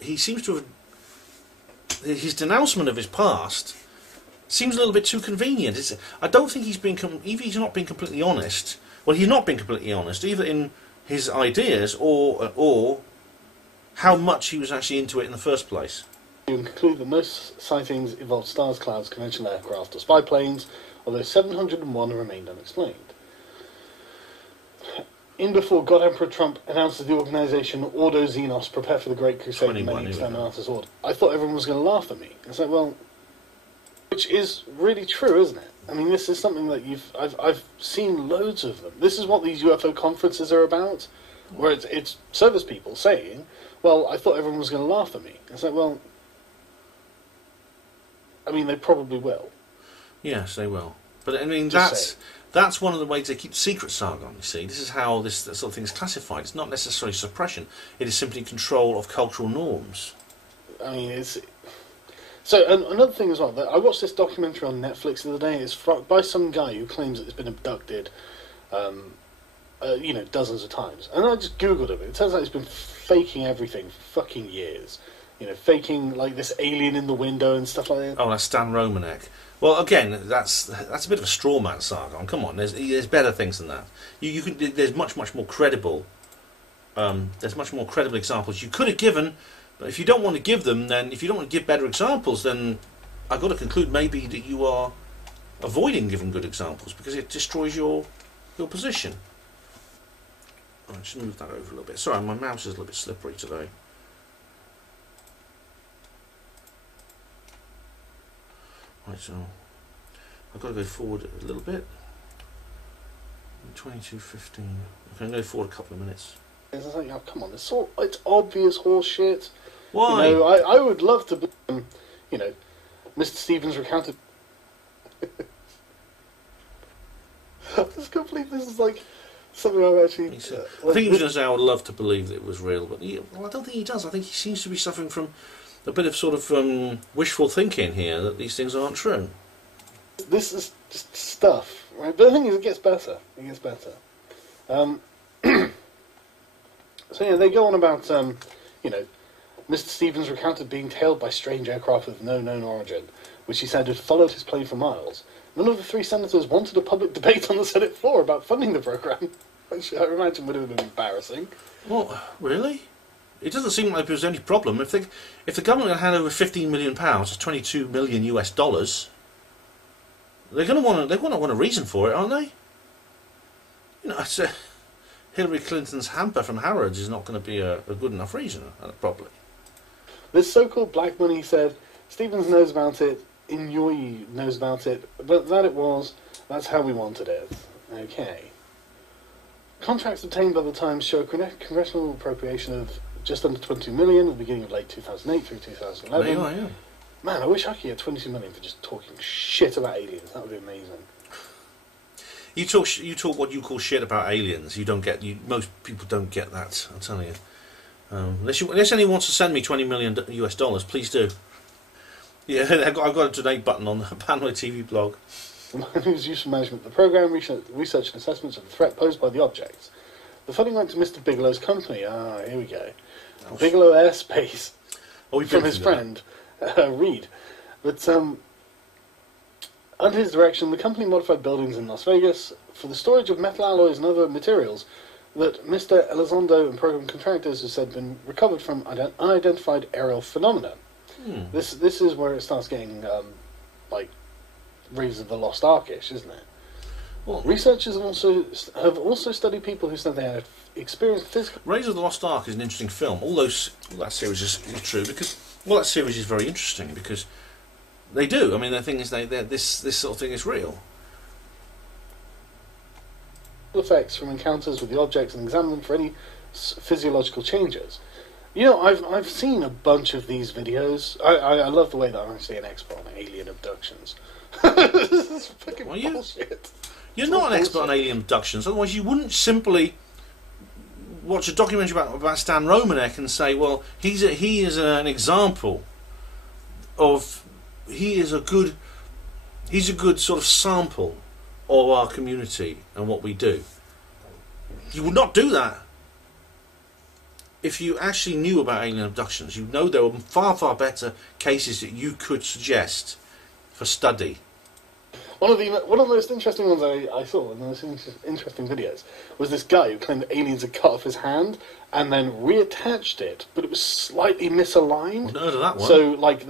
he seems to have... His denouncement of his past seems a little bit too convenient. I don't think either he's not being completely honest. Well, he's not being completely honest, either in his ideas or how much he was actually into it in the first place. You can conclude that most sightings involved stars, clouds, conventional aircraft or spy planes, although 701 remained unexplained. In before God Emperor Trump announced that the organisation Ordo Xenos prepare for the Great Crusade and many exterminators order, I thought everyone was going to laugh at me. It's like, well, which is really true, isn't it? I mean, this is something that I've seen loads of them. This is what these UFO conferences are about, where it's service people saying, well, I thought everyone was going to laugh at me. It's like, well, I mean, they probably will. Yes, they will. But I mean, That's one of the ways they keep secret Sargon, you see. This is how this sort of thing is classified. It's not necessarily suppression. It is simply control of cultural norms. I mean, it's... So, another thing as well, that I watched this documentary on Netflix the other day. It's by some guy who claims that it's been abducted, dozens of times. And I just Googled it. It turns out he's been faking everything for fucking years. You know, faking, like, this alien in the window and stuff like that. Oh, that's Stan Romanek. Well, again, that's a bit of a straw man, Sargon. Come on, there's better things than that. You can there's much more credible. There's much more credible examples you could have given, but if you don't want to give them, then if you don't want to give better examples, then I've got to conclude maybe that you are avoiding giving good examples because it destroys your position. I'll just move that over a little bit. Sorry, my mouse is a little bit slippery today. Right, so I've got to go forward a little bit. 22:15. I can go forward a couple of minutes. It's like, oh, come on, it's obvious horse shit. Why? You know, I would love to, Mr. Stevens recounted. I just can't believe this is like something I've actually. I think he was going to say I would love to believe that it was real, but I don't think he does. I think he seems to be suffering from a bit of sort of wishful thinking here that these things aren't true. This is just stuff, right? But the thing is, it gets better. It gets better. So yeah, they go on about Mr. Stevens recounted being tailed by strange aircraft with no known origin, which he said had followed his plane for miles. None of the three senators wanted a public debate on the Senate floor about funding the program, which I imagine would have been embarrassing. What? Really? It doesn't seem like there was any problem. If the government had hand over £15 million, that's $22 million US, they're going to want a reason for it, aren't they? You know, Hillary Clinton's hamper from Harrods is not going to be a good enough reason, probably. This so-called black money, he said, Stevens knows about it, Inouye knows about it, but that's how we wanted it. Okay. Contracts obtained by the Times show a congressional appropriation of just under $22 million at the beginning of late 2008 through 2011. There you are, yeah. Man, I wish I could get $22 million for just talking shit about aliens. That would be amazing. You talk what you call shit about aliens. Most people don't get that. I'm telling you. Unless anyone wants to send me $20 million US, please do. Yeah, I've got a donate button on the Panway TV blog. The man who's used for management of the program, research and assessments of the threat posed by the objects. The funding went to Mr. Bigelow's company. Ah, here we go. Oh, Bigelow Airspace. From his friend, Reed. But under his direction, the company modified buildings in Las Vegas for the storage of metal alloys and other materials that Mr. Elizondo and program contractors have said been recovered from unidentified aerial phenomena. This is where it starts getting like Raiders of the Lost Ark-ish, isn't it? Well, researchers have also studied people who said they had experienced physical... Raiders of the Lost Ark is an interesting film. All that series is true because that series is very interesting because they do. I mean, the thing is, this sort of thing is real. Effects from encounters with the objects and examine them for any physiological changes. You know, I've seen a bunch of these videos. I love the way that I'm actually an expert on alien abductions. This is fucking bullshit. You're not an expert on alien abductions, otherwise you wouldn't simply watch a documentary about Stan Romanek and say, well, he is an example of... He's a good sort of sample of our community and what we do. You would not do that. If you actually knew about alien abductions, you know there were far, far better cases that you could suggest for study. One of the most interesting ones I saw, one of the most interesting videos, was this guy who claimed that aliens had cut off his hand and then reattached it, but it was slightly misaligned. I've heard of that one. So, like,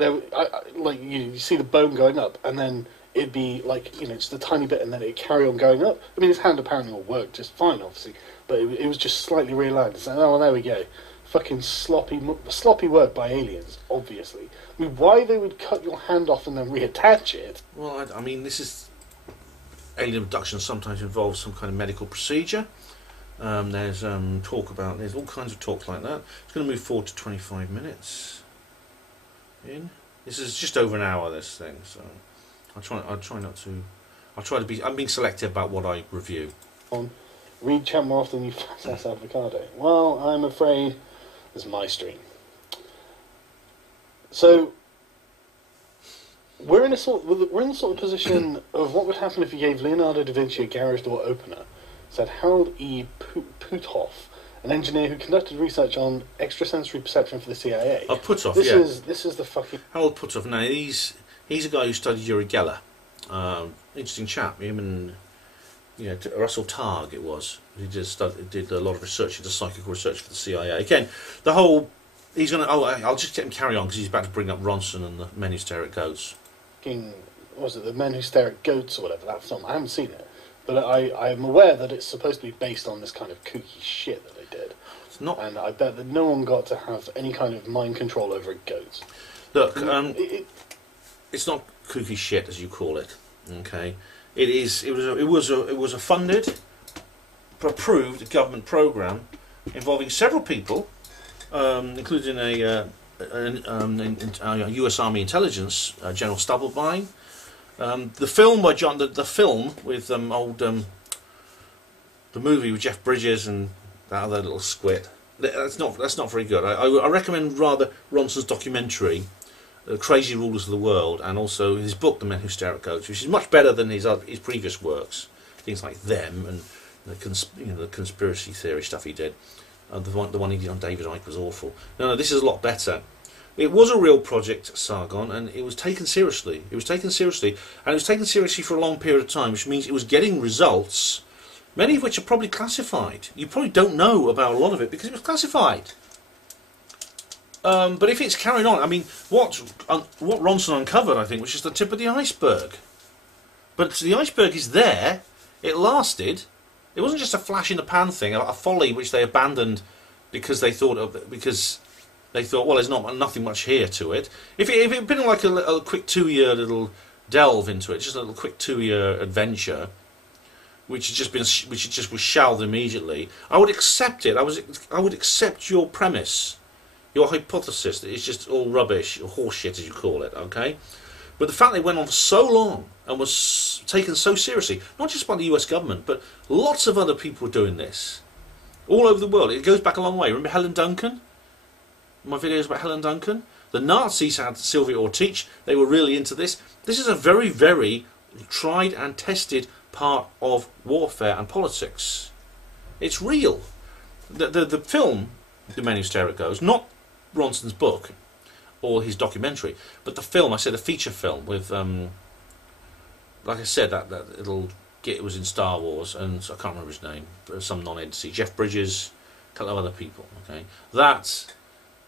you see the bone going up, and then it'd be like, just a tiny bit, and then it'd carry on going up. I mean, his hand apparently will work just fine, obviously, but it was just slightly realigned. So, oh, well, there we go. Fucking sloppy work by aliens, obviously. I mean, why they would cut your hand off and then reattach it? Well, I mean, alien abduction sometimes involves some kind of medical procedure. There's there's all kinds of talk like that. It's going to move forward to 25 minutes. This is just over an hour, this thing, so I'll try not to I'm being selective about what I review. Read chat more often than you fat ass avocado. Well, I'm afraid it's my stream. So we're in the sort of position of what would happen if you gave Leonardo da Vinci a garage door opener. Said Harold E. Puthoff, an engineer who conducted research on extrasensory perception for the CIA. Oh, Puthoff, This is the fucking Harold Puthoff. Now he's a guy who studied Uri Geller. Interesting chap. Him and Russell Targ. It was. He did a lot of research into psychical research for the CIA. Again, the whole. He's gonna. Oh, I'll just let him carry on because he's about to bring up Ronson and the Men Who Stare at Goats. What was it, The Men Who Stare at Goats or whatever, that film? I haven't seen it, but I'm aware that it's supposed to be based on this kind of kooky shit that they did. It's not, and I bet that no one got to have any kind of mind control over a goat. Look, it's not kooky shit as you call it. Okay, it is. It was a funded, approved government program involving several people, including a U.S. Army intelligence General Stubblebine. The film by John, the film with the movie with Jeff Bridges and that other little squid. That's not very good. I recommend rather Ronson's documentary, Crazy Rulers of the World, and also his book, The Men Who Stare at Goats, which is much better than his previous works. Things like Them and the conspiracy theory stuff he did. The one he did on David Icke was awful. No, this is a lot better. It was a real project, Sargon, and it was taken seriously. It was taken seriously, and it was taken seriously for a long period of time, which means it was getting results, many of which are probably classified. You probably don't know about a lot of it because it was classified. But if it's carried on, I mean, what Ronson uncovered, I think, was just the tip of the iceberg. But the iceberg is there. It lasted. It wasn't just a flash in the pan thing, a folly which they abandoned because they thought, well, there's nothing much here to it. If it had been like a quick 2-year little delve into it, just a little quick 2-year adventure, which just was shelved immediately, I would accept it. I would accept your premise, your hypothesis that it's just all rubbish, or horse shit as you call it. Okay, but the fact they went on for so long and was taken so seriously, not just by the US government, but lots of other people were doing this all over the world. It goes back a long way. Remember Helen Duncan? My videos about Helen Duncan? The Nazis had Sylvia Ortiz. They were really into this. This is a very, very tried and tested part of warfare and politics. It's real. The film, The Men Who Stare at Goats, not Ronson's book or his documentary, but the film, I said a feature film with, like I said, that little git was in Star Wars, and I can't remember his name, but some non-entity, Jeff Bridges, a couple of other people. Okay, that's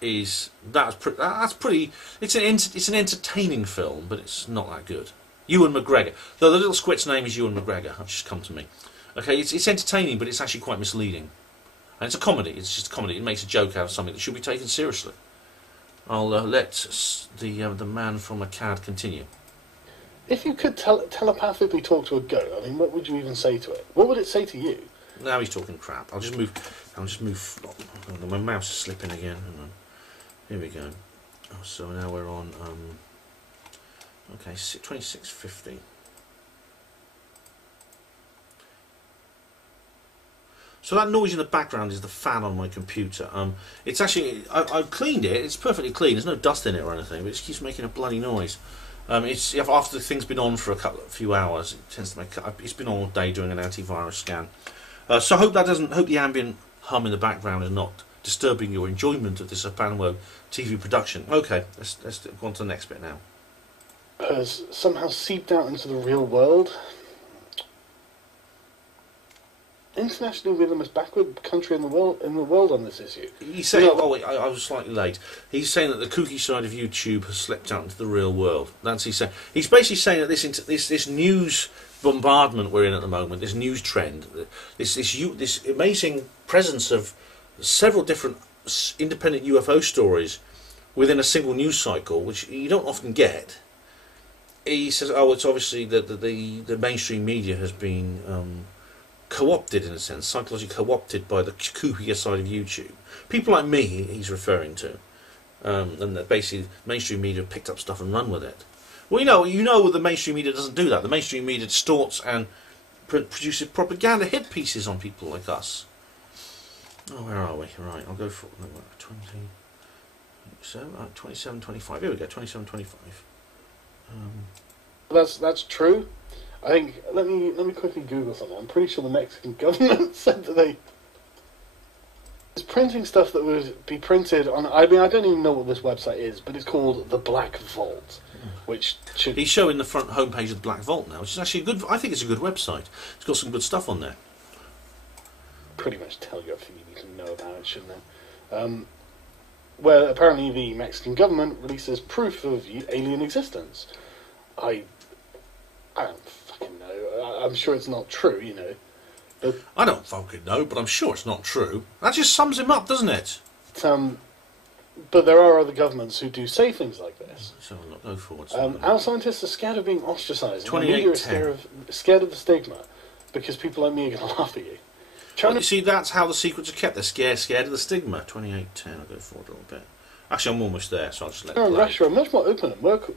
pretty. It's an entertaining film, but it's not that good. Ewan McGregor, though the little squid's name is Ewan McGregor. That's just come to me. Okay, it's entertaining, but it's actually quite misleading, and it's a comedy. It's just a comedy. It makes a joke out of something that should be taken seriously. I'll let the man from Akkad continue. If you could telepathically talk to a goat, I mean, what would you even say to it? What would it say to you? Now he's talking crap. I'll just move. Oh, my mouse is slipping again. Hang on. Here we go. Oh, so now we're on. Okay, 2650. So that noise in the background is the fan on my computer. It's actually I've cleaned it. It's perfectly clean. There's no dust in it or anything, but it just keeps making a bloody noise. It's after the thing's been on for a few hours. It tends to make. It's been on all day doing an antivirus scan. So I hope the ambient hum in the background is not disturbing your enjoyment of this Panamo TV production. Okay, let's go on to the next bit now. Has somehow seeped out into the real world. Internationally, we're the most backward country in the world on this issue. He's saying, I was slightly late. He's saying that the kooky side of YouTube has slipped out into the real world. That's he's saying. He's basically saying that this news bombardment we're in at the moment, this news trend, this amazing presence of several different independent UFO stories within a single news cycle, which you don't often get. He says, it's obviously that the mainstream media has been co-opted, in a sense, psychologically co-opted by the kookier side of YouTube. People like me, he's referring to, and that basically mainstream media picked up stuff and run with it. Well, you know the mainstream media doesn't do that. The mainstream media distorts and produces propaganda hit pieces on people like us. Oh, where are we? Right, I'll go for 27, 25. Here we go, 27, 25. That's true. I think let me quickly Google something. I'm pretty sure the Mexican government said that they was printing stuff that would be printed on. I mean, I don't even know what this website is, but it's called the Black Vault, which should. He's showing the front homepage of the Black Vault now, which is actually a good. I think it's a good website. It's got some good stuff on there. Pretty much tell you everything you need to know about it, shouldn't it? Where apparently the Mexican government releases proof of alien existence. I don't fucking know. I'm sure it's not true, you know. But, I don't fucking know, but I'm sure it's not true. That just sums him up, doesn't it? But there are other governments who do say things like this. So I'll not go forward. Our scientists are scared of being ostracised. 2810. Scared of the stigma, because people like me are going to laugh at you. Well, you see, that's how the secrets are kept. They're scared of the stigma. 2810. I'll go forward a little bit. Actually, I'm almost there, so I'll just let it play. Russia are much more open and work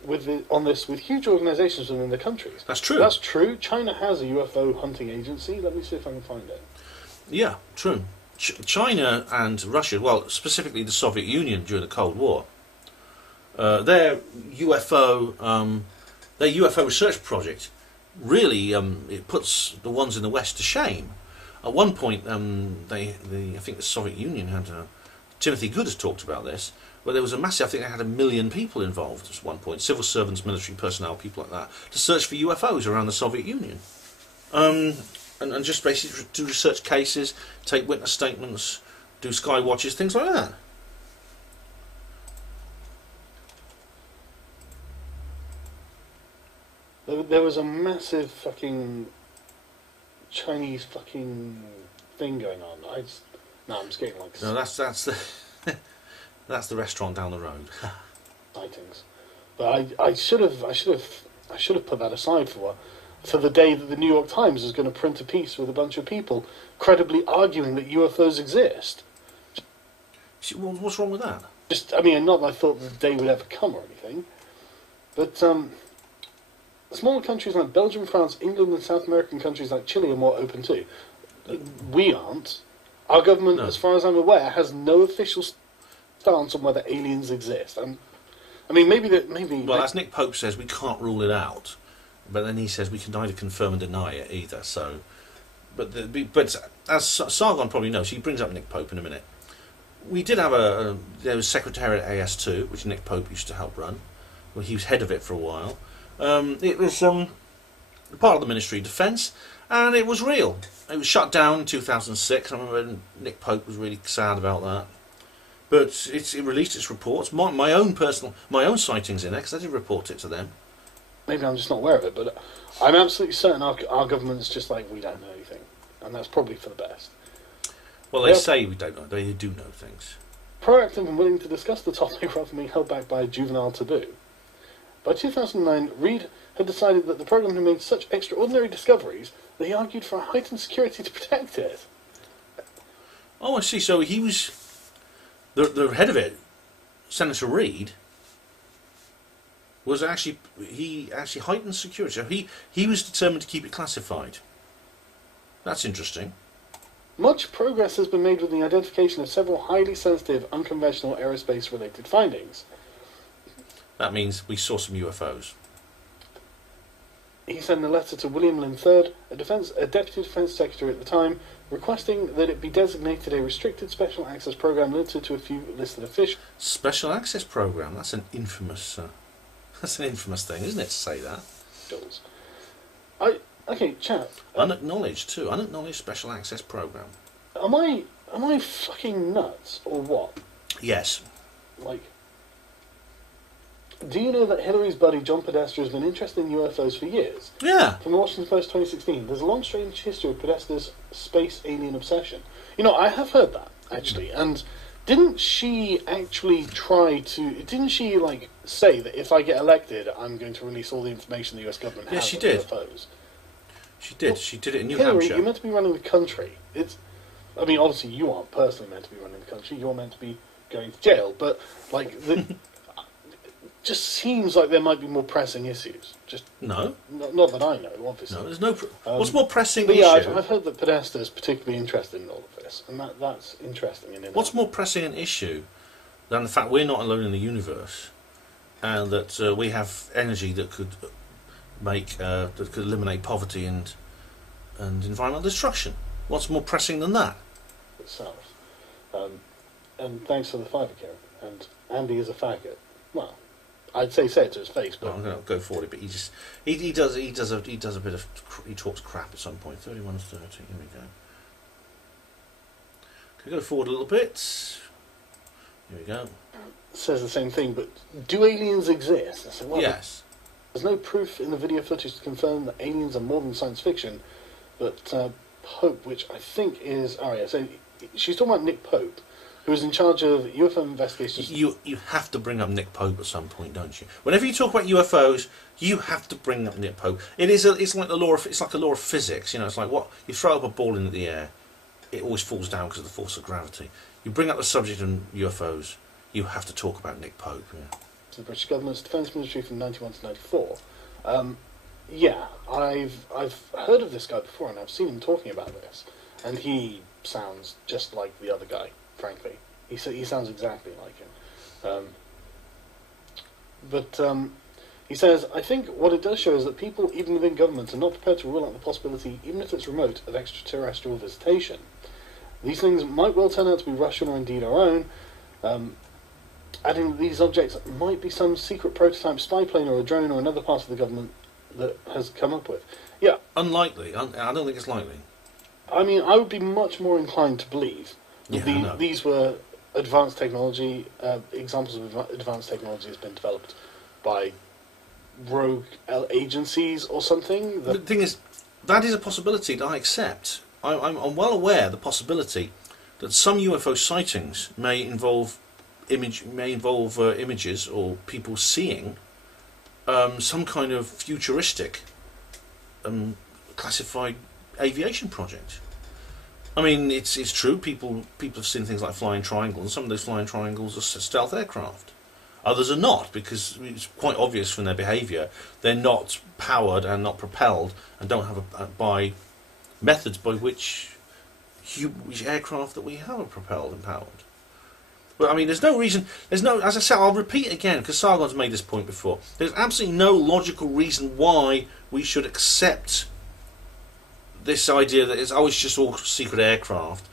on this with huge organisations within the countries. That's true. That's true. China has a UFO hunting agency. Let me see if I can find it. Yeah, true. China and Russia, well, specifically the Soviet Union during the Cold War, their UFO research project really it puts the ones in the West to shame. At one point, I think the Soviet Union had Timothy Good has talked about this, where there was a massive, I think they had 1 million people involved at one point, civil servants, military personnel, people like that, to search for UFOs around the Soviet Union. And just basically do research cases, take witness statements, do sky watches, things like that. There was a massive fucking Chinese fucking thing going on. I'm just getting like... No, that's the... That's the restaurant down the road. sightings. But I should have put that aside for the day that the New York Times is going to print a piece with a bunch of people credibly arguing that UFOs exist. What's wrong with that? I mean, not that I thought the day would ever come or anything, but smaller countries like Belgium, France, England, and South American countries like Chile are more open too. We aren't. Our government, no. As far as I'm aware, has no official stance on whether aliens exist. I mean, maybe. Well, as Nick Pope says, we can't rule it out, but then he says we can neither confirm and deny it either. So, but as Sargon probably knows, he brings up Nick Pope in a minute. We did have there was Secretariat AS2, which Nick Pope used to help run. Well, he was head of it for a while. It was part of the Ministry of Defence, and it was real. It was shut down in 2006. I remember Nick Pope was really sad about that. But it released its reports. My own sightings in it, because I did report it to them. Maybe I'm just not aware of it, but I'm absolutely certain our government's just like, we don't know anything, and that's probably for the best. Well, they say we don't know. They do know things. Proactive and willing to discuss the topic rather than being held back by a juvenile taboo. By 2009, Reed had decided that the program had made such extraordinary discoveries that he argued for a heightened security to protect it. Oh, I see. So he was the head of it, Senator Reed. Was actually heightened security. So he was determined to keep it classified. That's interesting. Much progress has been made with the identification of several highly sensitive, unconventional aerospace-related findings. That means we saw some UFOs. He sent a letter to William Lynn III, a Deputy Defence Secretary at the time, requesting that it be designated a restricted special access program limited to a few listed officials. Special access program? That's an infamous thing, isn't it, to say that? Okay, chap. Unacknowledged too. Unacknowledged special access program. Am I fucking nuts or what? Yes. Like, do you know that Hillary's buddy John Podesta has been interested in UFOs for years? Yeah. From the Washington Post 2016, there's a long, strange history of Podesta's space alien obsession. You know, I have heard that, actually, and didn't she actually didn't she, like, say that if I get elected, I'm going to release all the information the US government has on UFOs? She did. Well, she did it in New Hillary, Hampshire. You're meant to be running the country. I mean, obviously you aren't personally meant to be running the country. You're meant to be going to jail. But, like, just seems like there might be more pressing issues. Just No. not that I know, obviously. No, there's no... what's more pressing But issue? yeah, I've heard that Podesta is particularly interested in all of this, and that's interesting. What's more pressing an issue than the fact we're not alone in the universe, and that we have energy that could that could eliminate poverty and environmental destruction? What's more pressing than that? Itself. And thanks for the fiver, Karen. And Andy is a faggot. Well, I'd say it to his face, but I'm going to go for it. But he does a bit of, he talks crap at some point. 31:30. Here we go. Can we go forward a little bit? Here we go. Says the same thing. But do aliens exist? I said, well, yes. There's no proof in the video footage to confirm that aliens are more than science fiction. But Pope, which I think is... Oh yeah, so she's talking about Nick Pope, who is in charge of UFO investigations. You have to bring up Nick Pope at some point, don't you? Whenever you talk about UFOs, you have to bring up Nick Pope. It's like a law of physics. You know, it's like what you throw up a ball into the air, it always falls down because of the force of gravity. You bring up the subject of UFOs, you have to talk about Nick Pope. Yeah. The British government's defence ministry from 91 to 94. Yeah, I've heard of this guy before, and I've seen him talking about this, and he sounds just like the other guy. Frankly, he sounds exactly like him. But he says, I think what it does show is that people, even within government, are not prepared to rule out the possibility, even if it's remote, of extraterrestrial visitation. These things might well turn out to be Russian or indeed our own. Adding that these objects might be some secret prototype spy plane or a drone or another part of the government that has come up with. Yeah. Unlikely. I don't think it's likely. I mean, I would be much more inclined to believe Yeah, these were advanced technology, examples of advanced technology has been developed by rogue agencies or something. The thing is, that is a possibility that I accept. I'm well aware of the possibility that some UFO sightings may involve images or people seeing some kind of futuristic classified aviation project. I mean, it's true. People have seen things like flying triangles, and some of those flying triangles are stealth aircraft. Others are not, because it's quite obvious from their behaviour they're not powered and not propelled, and don't have by methods by which aircraft that we have are propelled and powered. But I mean, there's no reason. As I said, I'll repeat it again because Sargon's made this point before. There's absolutely no logical reason why we should accept this idea that it's just all secret aircraft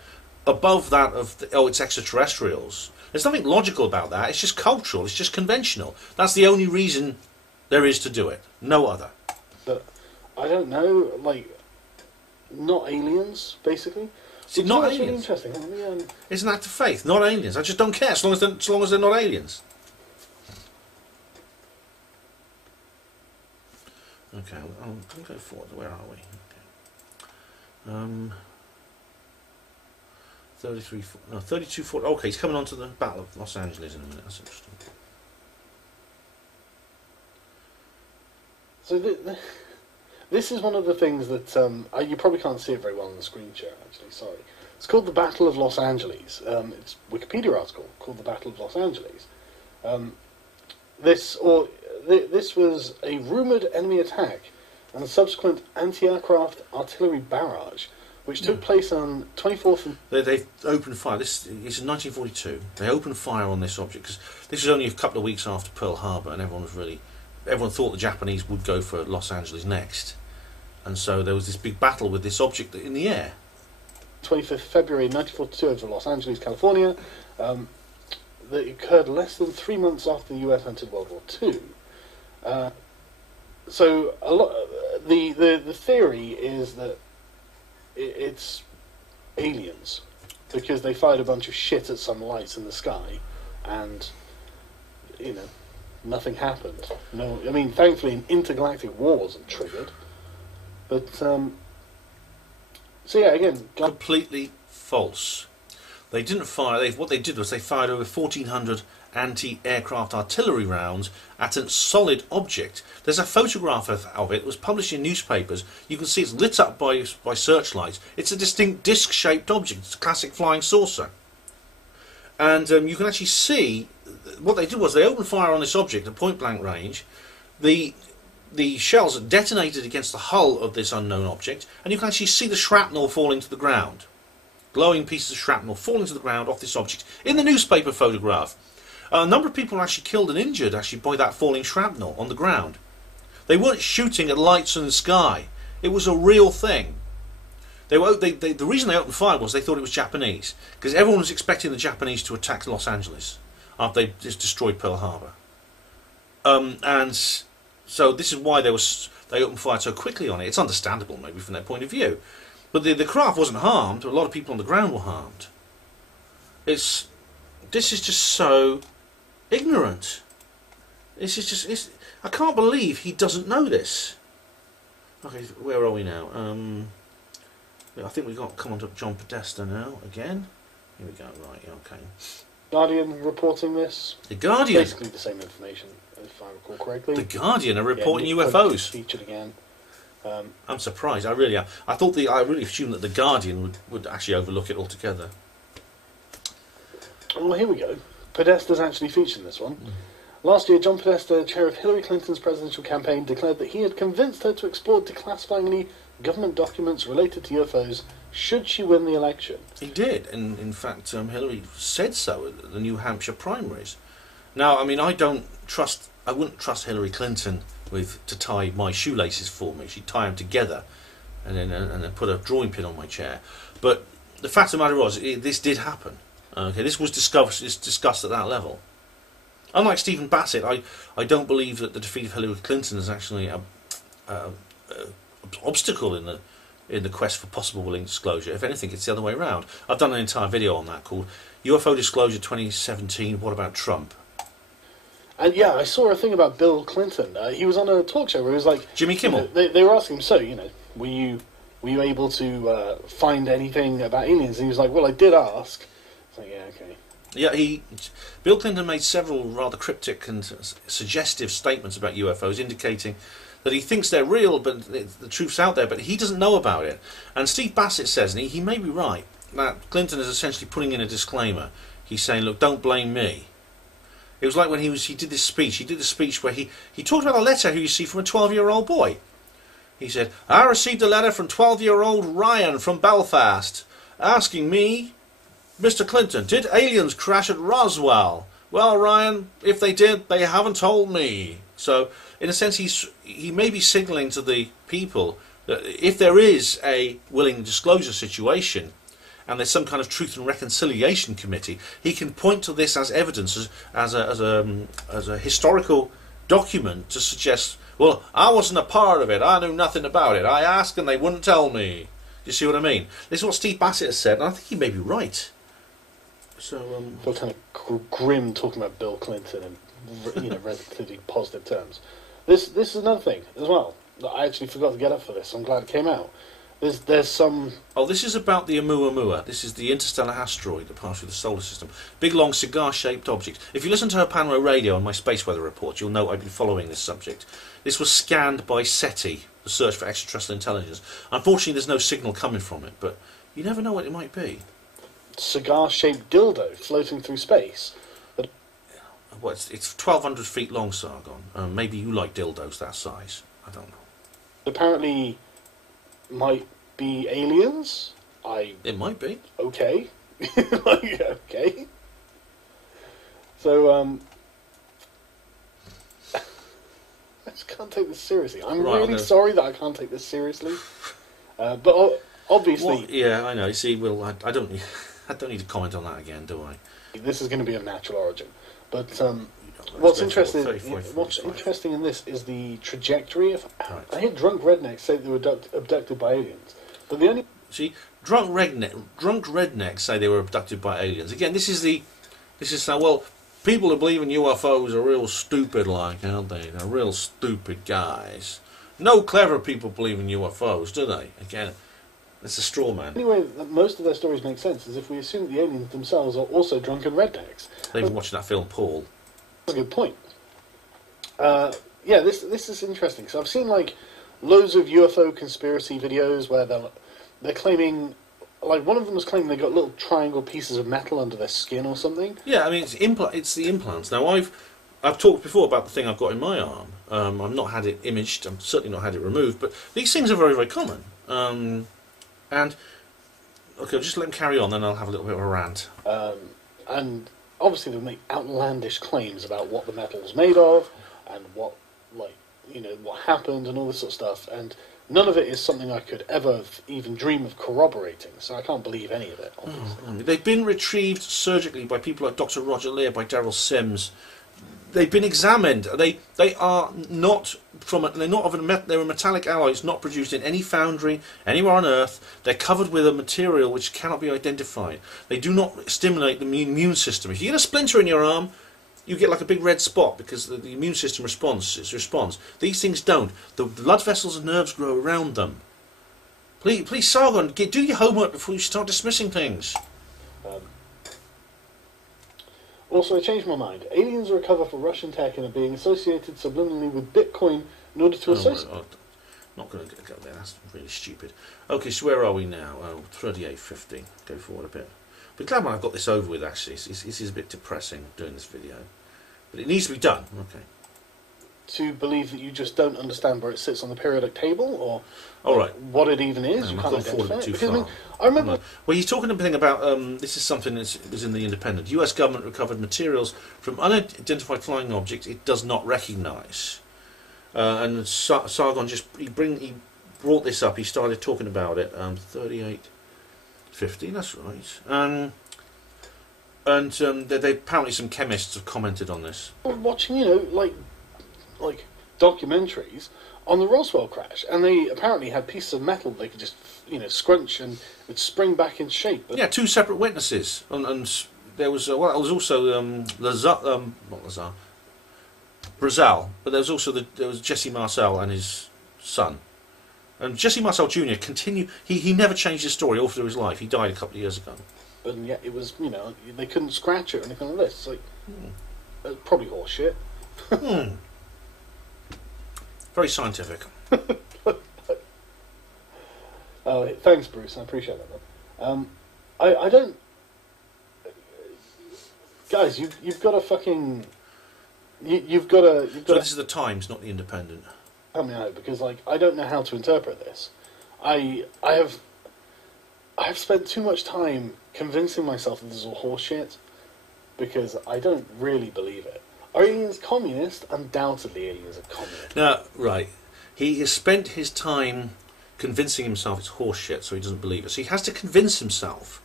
above that of it's extraterrestrials. There's nothing logical about that. It's just cultural. It's just conventional. That's the only reason there is to do it. No other. But I don't know, like, not aliens, basically. See, not Really aliens. interesting. It's an act of faith. Not aliens. I just don't care as long as they're not aliens. Okay, I'll go forward. Where are we? Okay. 32-4. Okay, he's coming on to the Battle of Los Angeles in a minute. That's interesting. So this is one of the things that you probably can't see it very well on the screen share. Actually, sorry. It's called the Battle of Los Angeles. It's a Wikipedia article called the Battle of Los Angeles. This was a rumoured enemy attack and a subsequent anti-aircraft artillery barrage, which took place on 24th. They opened fire. This is in 1942. They opened fire on this object because this was only a couple of weeks after Pearl Harbor, and everyone thought the Japanese would go for Los Angeles next, and so there was this big battle with this object in the air. 25th February 1942 over Los Angeles, California. That occurred less than 3 months after the US entered World War II. So the theory is that it's aliens because they fired a bunch of shit at some lights in the sky, and nothing happened. No, I mean, thankfully an intergalactic war wasn't triggered. But so yeah, again, completely false. They didn't fire. What they did was they fired over 1,400 anti-aircraft artillery rounds at a solid object. There's a photograph of it. It was published in newspapers. You can see it's lit up by searchlights. It's a distinct disc-shaped object. It's a classic flying saucer. And you can actually see what they did was they opened fire on this object at point blank range. The shells detonated against the hull of this unknown object, and you can actually see the shrapnel falling to the ground. Glowing pieces of shrapnel falling to the ground off this object in the newspaper photograph. A number of people were actually killed and injured actually by that falling shrapnel on the ground. They weren't shooting at lights in the sky. It was a real thing. The reason they opened fire was they thought it was Japanese, because everyone was expecting the Japanese to attack Los Angeles after they just destroyed Pearl Harbor. And so this is why they opened fire so quickly on it. It's understandable maybe from their point of view. But the craft wasn't harmed. A lot of people on the ground were harmed. This is just so ignorant. I can't believe he doesn't know this. Okay, where are we now? I think we've got come on to John Podesta now again. Here we go. Right. Okay. Guardian reporting this. The Guardian. Basically the same information, if I recall correctly. The Guardian are reporting UFOs. Featured again. I'm surprised. I really am. I really assumed that the Guardian would actually overlook it altogether. Well, here we go. Podesta's actually featured in this one. Last year, John Podesta, chair of Hillary Clinton's presidential campaign, declared that he had convinced her to explore declassifying any government documents related to UFOs should she win the election. He did, and in fact, Hillary said so at the New Hampshire primaries. Now, I mean, I wouldn't trust Hillary Clinton to tie my shoelaces for me. She'd tie them together, and then put a drawing pin on my chair. But the fact of the matter was, this did happen. Okay, this was discussed at that level. Unlike Stephen Bassett, I don't believe that the defeat of Hillary Clinton is actually an obstacle in the quest for possible willing disclosure. If anything, it's the other way around. I've done an entire video on that called UFO Disclosure 2017, What About Trump? And yeah, I saw a thing about Bill Clinton. He was on a talk show where he was like... Jimmy Kimmel. They were asking him, so, were you able to find anything about aliens? And he was like, well, I did ask. It's like, yeah, okay. Yeah, Bill Clinton made several rather cryptic and suggestive statements about UFOs, indicating that he thinks they're real, but the truth's out there, but he doesn't know about it. And Steve Bassett says, and he may be right, that Clinton is essentially putting in a disclaimer. He's saying, look, don't blame me. It was like when he did this speech. He did the speech where he talked about a letter he received from a 12-year-old boy. He said, I received a letter from 12-year-old Ryan from Belfast asking me, Mr. Clinton, did aliens crash at Roswell? Well, Ryan, if they did, they haven't told me. So, in a sense, he may be signalling to the people that if there is a willing disclosure situation, and there's some kind of truth and reconciliation committee, he can point to this as evidence, as a historical document to suggest, well, I wasn't a part of it, I knew nothing about it, I asked and they wouldn't tell me. You see what I mean? This is what Steve Bassett has said, and I think he may be right. So, I feel kind of grim talking about Bill Clinton in relatively positive terms. This is another thing as well that I actually forgot to get up for this. I'm glad it came out. There's some... Oh, this is about the Oumuamua. This is the interstellar asteroid that passed through the solar system. Big, long, cigar-shaped object. If you listen to Panro Radio on my space weather report, you'll know I've been following this subject. This was scanned by SETI, the Search for Extraterrestrial Intelligence. Unfortunately, there's no signal coming from it, but you never know what it might be. Cigar-shaped dildo floating through space. Well, it's 1,200 feet long, Sargon. Maybe you like dildos that size. I don't know. Apparently, might be aliens. It might be. Okay. Okay. So, I just can't take this seriously. I'm really sorry that I can't take this seriously. But obviously... Well, yeah, I know. See, Will, I don't need to comment on that again, do I? This is going to be of natural origin. But what's interesting in this is the trajectory of... Right. I hear drunk rednecks say they were abducted by aliens. But the only... See, drunk rednecks say they were abducted by aliens. Again, this is well, people who believe in UFOs are real stupid, like, aren't they? They're real stupid guys. No clever people believe in UFOs, do they? Again, it's a straw man. Anyway, most of their stories make sense, is if we assume that the aliens themselves are also drunken rednecks. They've been watching that film, Paul. That's a good point. Yeah, this is interesting, because I've seen, like, loads of UFO conspiracy videos where they're claiming, like one of them was claiming they got little triangle pieces of metal under their skin or something. Yeah, I mean it's the implants. Now I've talked before about the thing I've got in my arm. I've not had it imaged. I've certainly not had it removed. But these things are very, very common. And okay, just let them carry on, then I'll have a little bit of a rant. And obviously they'll make outlandish claims about what the metal's made of and what, like, you know, what happened and all this sort of stuff. And none of it is something I could ever even dream of corroborating. So I can't believe any of it, obviously. They've been retrieved surgically by people like Dr. Roger Lear, by Daryl Sims. They've been examined. They are not they're a metallic alloy. It's not produced in any foundry anywhere on Earth. They're covered with a material which cannot be identified. They do not stimulate the immune system. If you get a splinter in your arm, you get like a big red spot because the immune system responds. These things don't. The blood vessels and nerves grow around them. Please, Sargon, do your homework before you start dismissing things. Also, I changed my mind. Aliens are a cover for Russian tech and are being associated subliminally with Bitcoin in order to associate. Not going to go there. That's really stupid. Okay, so where are we now? 38:50. Go forward a bit. But glad when I've got this over with. Actually, this is a bit depressing doing this video, but it needs to be done. Okay. To believe that you just don't understand where it sits on the periodic table, or all right, what it even is, you can't identify it. Because, I mean, I remember. Well, you're talking about this is something that was in the Independent. U.S. government recovered materials from unidentified flying objects it does not recognise, and Sargon he brought this up. He started talking about it. 38:50. That's right. And they apparently some chemists have commented on this. Watching, like documentaries on the Roswell crash, and they apparently had pieces of metal they could just, scrunch and would spring back in shape. But yeah, two separate witnesses, and there was there was also Brazil, but there was also there was Jesse Marcel and his son, and Jesse Marcel Jr. continued. He never changed his story all through his life. He died a couple of years ago. But yet it was, they couldn't scratch it or anything like this. It's like, probably horseshit. Very scientific. Oh, thanks, Bruce. I appreciate that, man. I don't... Guys, you've got to fucking... You've got to... So this is the Times, not the Independent. Help me out, because, I don't know how to interpret this. I have spent too much time convincing myself that this is all horseshit, because I don't really believe it. Are aliens communist? Undoubtedly aliens are communist. No, right. He has spent his time convincing himself it's horseshit, so he doesn't believe it. So he has to convince himself.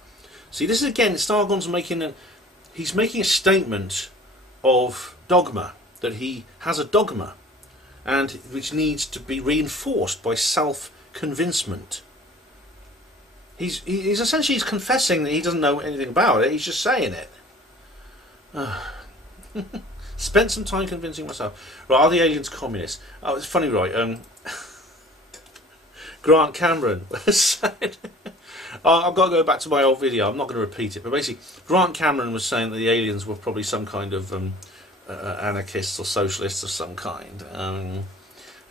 See, this is again, Sargon's he's making a statement of dogma, that he has a dogma, and which needs to be reinforced by self-convincement. He's essentially confessing that he doesn't know anything about it, he's just saying it. Spent some time convincing myself. Right, are the aliens communists? Oh, it's funny, right? Grant Cameron said... I've got to go back to my old video. I'm not going to repeat it. But basically, Grant Cameron was saying that the aliens were probably some kind of anarchists or socialists of some kind. And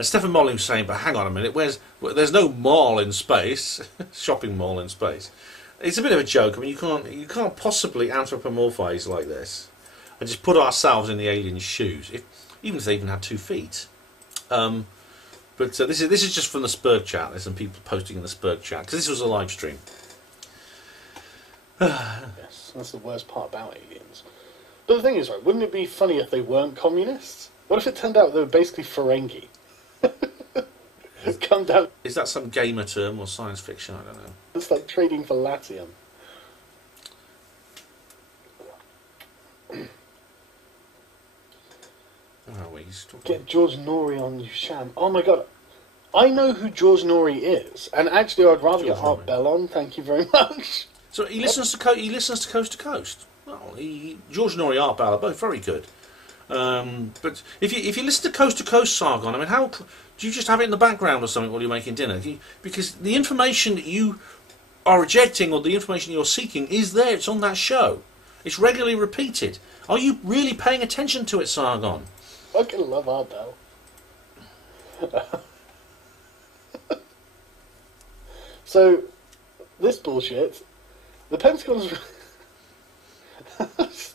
Stephen Molyneux was saying, but hang on a minute, there's no mall in space. Shopping mall in space. It's a bit of a joke. I mean, you can't possibly anthropomorphise like this. And just put ourselves in the aliens' shoes, even if they even had 2 feet. But this is just from the Spurg chat. There's some people posting in the Spurg chat because this was a live stream. Yes, that's the worst part about aliens. But the thing is, right? Wouldn't it be funny if they weren't communists? What if it turned out they were basically Ferengi? Come down. Is that some gamer term or science fiction? I don't know. It's like trading for Latium. Get George Norrie on Sham. Oh my god, I know who George Norrie is, and actually I'd rather get Art Bell on. Thank you very much. So he listens to Coast to Coast. Well, George Norrie, Art Bell are both very good. But if you listen to Coast, Sargon, I mean, how do you just have it in the background or something while you're making dinner? Because the information that you are rejecting or the information you're seeking is there. It's on that show. It's regularly repeated. Are you really paying attention to it, Sargon? I fucking love Art Bell. So, this bullshit, the Pentagon has...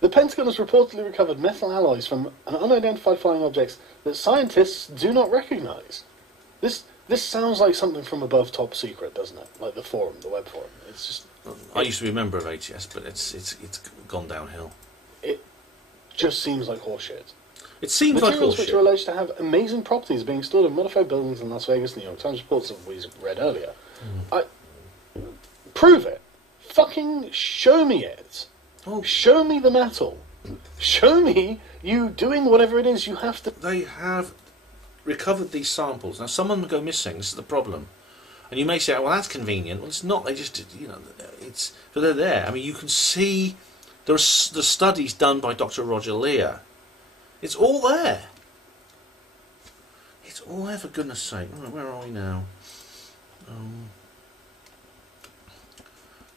The Pentagon has reportedly recovered metal alloys from an unidentified flying objects that scientists do not recognise. This sounds like something from above Top Secret, doesn't it? Like the forum, the web forum. It's just... I used to be a member of ATS, but it's gone downhill. It just seems like horseshit. It seems like Materials horseshit. which are alleged to have amazing properties being stored in modified buildings in Las Vegas, New York Times reports that we read earlier. Prove it. Fucking show me it. Oh. Show me the metal. Show me you doing whatever it is you have to... They have recovered these samples. Now, some of them go missing. This is the problem. And you may say, well, that's convenient. Well, it's not. They just, it's... But they're there. I mean, you can see... There are the studies done by Dr. Roger Lear. It's all there. It's all there, for goodness sake. Right, where are we now?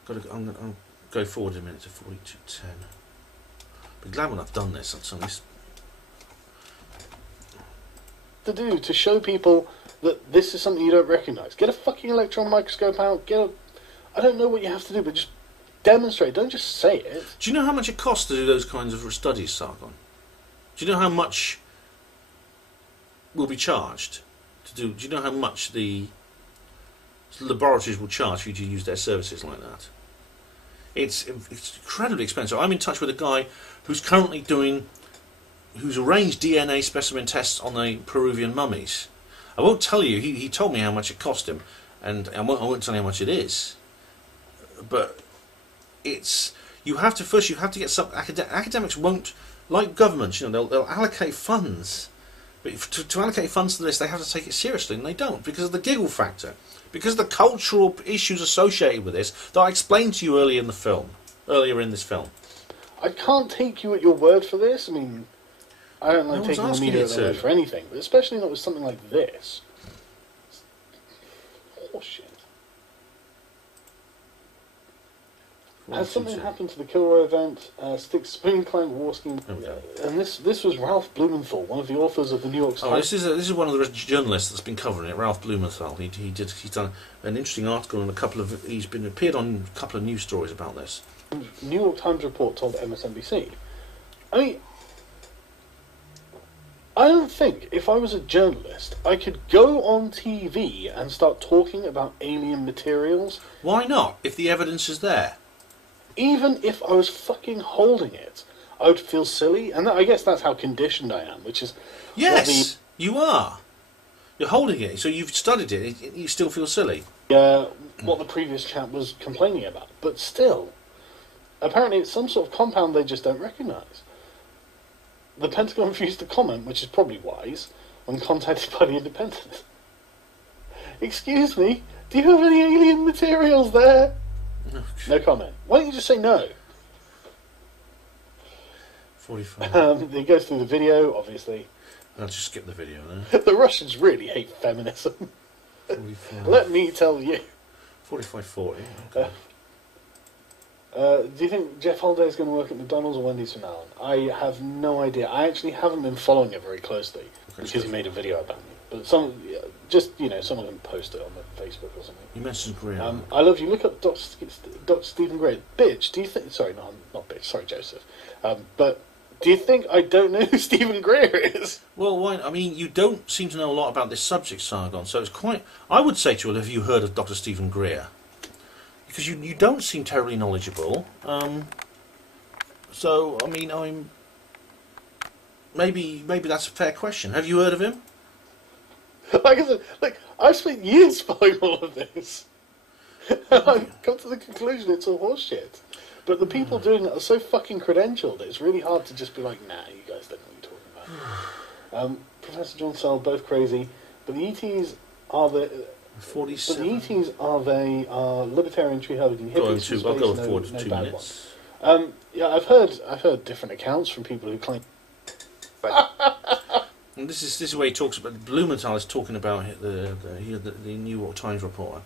I'll go forward a minute to 42:10. Be glad when I've done this. That's at least to show people that this is something you don't recognise. Get a fucking electron microscope out. I don't know what you have to do, but just demonstrate. Don't just say it. Do you know how much it costs to do those kinds of studies, Sargon? Do you know how much will be charged to do? Do you know how much the laboratories will charge for you to use their services like that? It's incredibly expensive. I'm in touch with a guy who's arranged DNA specimen tests on the Peruvian mummies. I won't tell you. He told me how much it cost him, and I won't tell you how much it is. But you have to get some academics won't, like governments, they'll allocate funds, but to allocate funds to this, they have to take it seriously, and they don't, because of the giggle factor, because of the cultural issues associated with this that I explained to you earlier in this film. I can't take you at your word for this. I mean, I don't like taking the media at their word for anything, but especially not with something like this. Horseshit. Has something happened to the Kilroy event? Stick Spoon Clank War Scheme. Okay. And this was Ralph Blumenthal, one of the authors of the New York Times. This is one of the journalists that's been covering it, Ralph Blumenthal. He's done an interesting article and he's appeared on a couple of news stories about this. New York Times report told MSNBC. I mean, I don't think if I was a journalist I could go on TV and start talking about alien materials. Why not, if the evidence is there? Even if I was fucking holding it, I would feel silly, and I guess that's how conditioned I am, which is... Yes, you are. You're holding it, so you've studied it, you still feel silly. What the previous chap was complaining about. But still, apparently it's some sort of compound they just don't recognise. The Pentagon refused to comment, which is probably wise, when contacted by the Independent. Excuse me, do you have any alien materials there? No comment. Why don't you just say no? 45. He goes through the video, obviously. I'll just skip the video then. The Russians really hate feminism. 45. Let me tell you. 45-40. Okay. Do you think Jeff Holiday is going to work at McDonald's or Wendy's from now on? I have no idea. I actually haven't been following it very closely because he made a video about me. But someone can post it on the Facebook or something. You mentioned Greer. I love you. Look up Dr. Stephen Gray. Bitch, do you think... Sorry, no, not bitch. Sorry, Joseph. But do you think I don't know who Stephen Greer is? Well, why? I mean, you don't seem to know a lot about this subject, Sargon, so it's quite... I would say to you, have you heard of Dr. Stephen Greer? Because you don't seem terribly knowledgeable. So, I mean, maybe that's a fair question. Have you heard of him? Like I said, I've spent years following all of this. And I've come to the conclusion it's all horseshit. But the people doing it are so fucking credentialed, it's really hard to just be like, nah, you guys don't know what you're talking about. Professor John Searle, both crazy. But the ETs are the... 47. But the ETs are libertarian tree-hugging hippies. I'll go forward to 2 minutes. Yeah, I've heard different accounts from people who claim... And this is where he talks about... Blumenthal is talking about the New York Times reporter.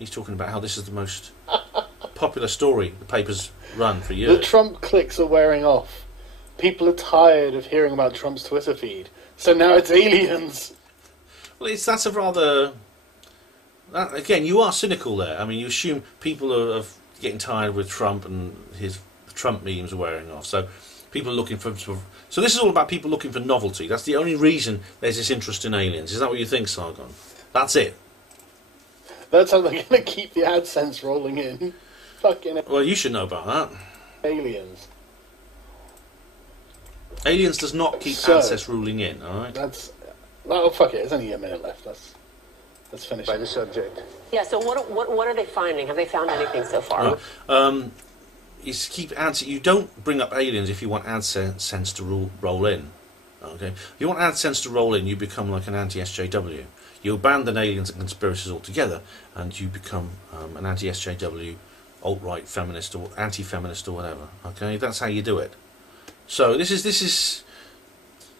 He's talking about how this is the most popular story the papers run for years. The Trump clicks are wearing off. People are tired of hearing about Trump's Twitter feed. So now it's aliens. Well, that's a rather That, again, you are cynical there. I mean, you assume people are getting tired with Trump and his Trump memes are wearing off. So people are looking for sort of, so this is all about people looking for novelty. That's the only reason there's this interest in aliens. Is that what you think, Sargon? That's it. That's how they're going to keep the AdSense rolling in. Fucking Well, you should know about that. aliens. Aliens does not keep So, AdSense ruling in, alright? That's... Oh, fuck it. There's only a minute left. Let's finish by the subject. Yeah, so what are they finding? Have they found anything so far? You don't bring up aliens if you want AdSense to roll in. Okay? If you want AdSense to roll in, you become like an anti-SJW. You abandon aliens and conspiracies altogether, and you become an anti-SJW, alt-right feminist or anti-feminist or whatever. Okay? That's how you do it. So this is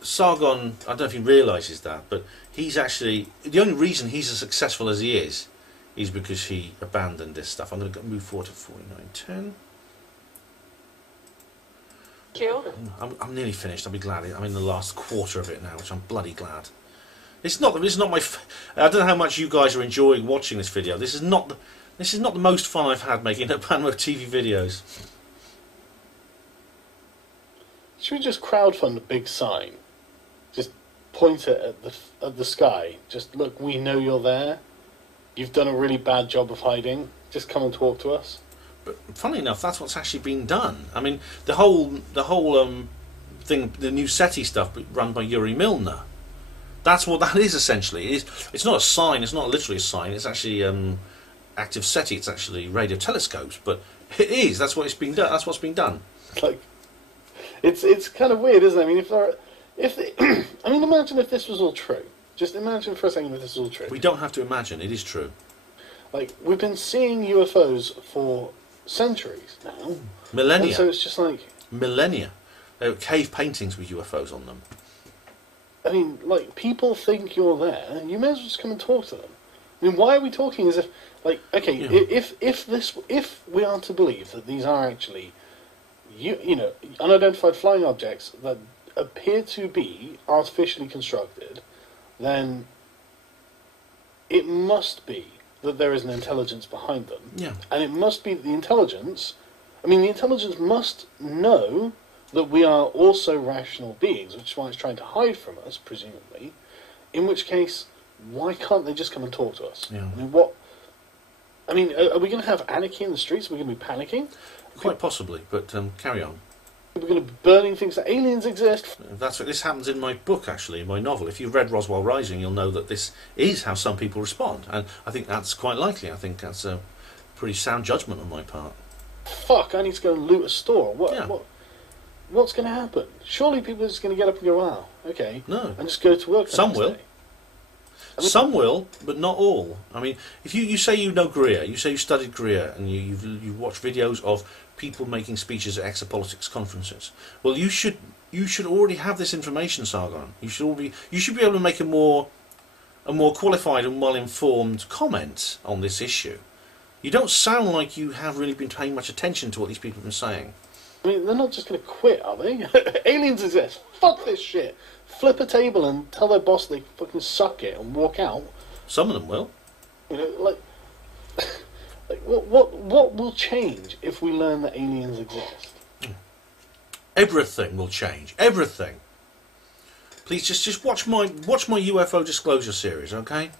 Sargon. I don't know if he realises that, but he's actually the only reason he's as successful as he is because he abandoned this stuff. I'm going to move forward to 4910. I'm nearly finished. I'll be glad. I'm in the last quarter of it now, which I'm bloody glad. It's not my. I don't know how much you guys are enjoying watching this video. This is not the most fun I've had making Panmo TV videos. Should we just crowdfund a big sign? Just point it at the sky. Just look, we know you're there. You've done a really bad job of hiding. Just come and talk to us. But funnily enough, that's what's actually been done. I mean, the whole thing, the new SETI stuff run by Yuri Milner. That's what that is essentially. It's not a sign. It's not literally a sign. It's actually active SETI. It's actually radio telescopes. But it is. That's what it's been done. That's what's been done. Like, it's kind of weird, isn't it? I mean, I mean, imagine if this was all true. Just imagine for a second if this is all true. We don't have to imagine. It is true. Like, we've been seeing UFOs for centuries now. Millennia. And so it's just like... Millennia. There were cave paintings with UFOs on them. I mean, like, people think you're there. You may as well just come and talk to them. I mean, why are we talking as if... Like, okay, Yeah. if we are to believe that these are actually... You know, unidentified flying objects that appear to be artificially constructed, then it must be that there is an intelligence behind them. Yeah. And it must be the intelligence... I mean, the intelligence must know that we are also rational beings, which is why it's trying to hide from us, presumably. In which case, why can't they just come and talk to us? Yeah. I mean, what... I mean, are we going to have anarchy in the streets? Are we going to be panicking? Quite possibly, but carry on. We're going to be burning things that aliens exist. That's what this happens in my book, actually, in my novel. If you've read Roswell Rising, you'll know that this is how some people respond, and I think that's quite likely. I think that's a pretty sound judgment on my part. Fuck! I need to go and loot a store. Yeah. What's going to happen? Surely people are just going to get up and go, "Wow, okay," No. and just go to work. Some will. Some will, but not all. I mean, if you say you know Greer, you say you studied Greer, and you watch videos of people making speeches at exopolitics conferences. Well, you should already have this information, Sargon. You should be able to make a more qualified and well informed comment on this issue. You don't sound like you have really been paying much attention to what these people have been saying. I mean, they're not just going to quit, are they? Aliens exist. Fuck this shit. Flip a table and tell their boss they fucking suck it and walk out. Some of them will. You know, like what will change if we learn that aliens exist? Everything will change. Everything. Please just watch my UFO disclosure series, okay?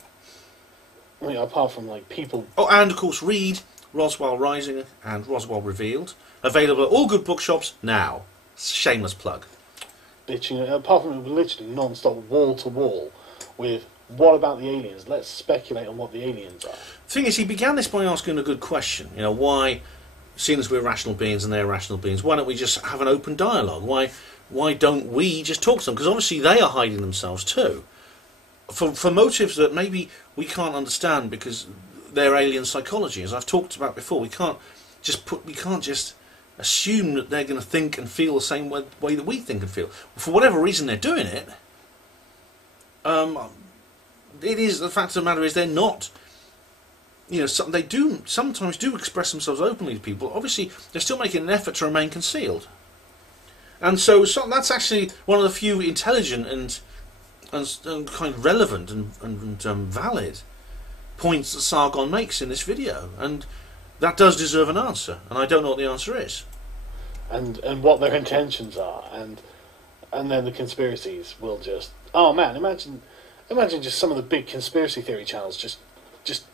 I mean, apart from like people. Oh, and of course read Roswell Rising and Roswell Revealed. Available at all good bookshops now. Shameless plug. Bitching, apart from literally non-stop wall to wall with what about the aliens? Let's speculate on what the aliens are. The thing is, he began this by asking a good question. You know, why, seeing as we're rational beings and they're rational beings, why don't we just have an open dialogue? Why don't we just talk to them? Because obviously they are hiding themselves too, for motives that maybe we can't understand because they're alien psychology. As I've talked about before, we can't just assume that they're going to think and feel the same way that we think and feel. For whatever reason they're doing it, it is, the fact of the matter is they're not, you know, they do sometimes express themselves openly to people. Obviously they're still making an effort to remain concealed. And so that's actually one of the few intelligent and kind of relevant and valid points that Sargon makes in this video, and that does deserve an answer, and I don't know what the answer is. And what their intentions are, and then the conspiracies will just... Oh man, imagine just some of the big conspiracy theory channels just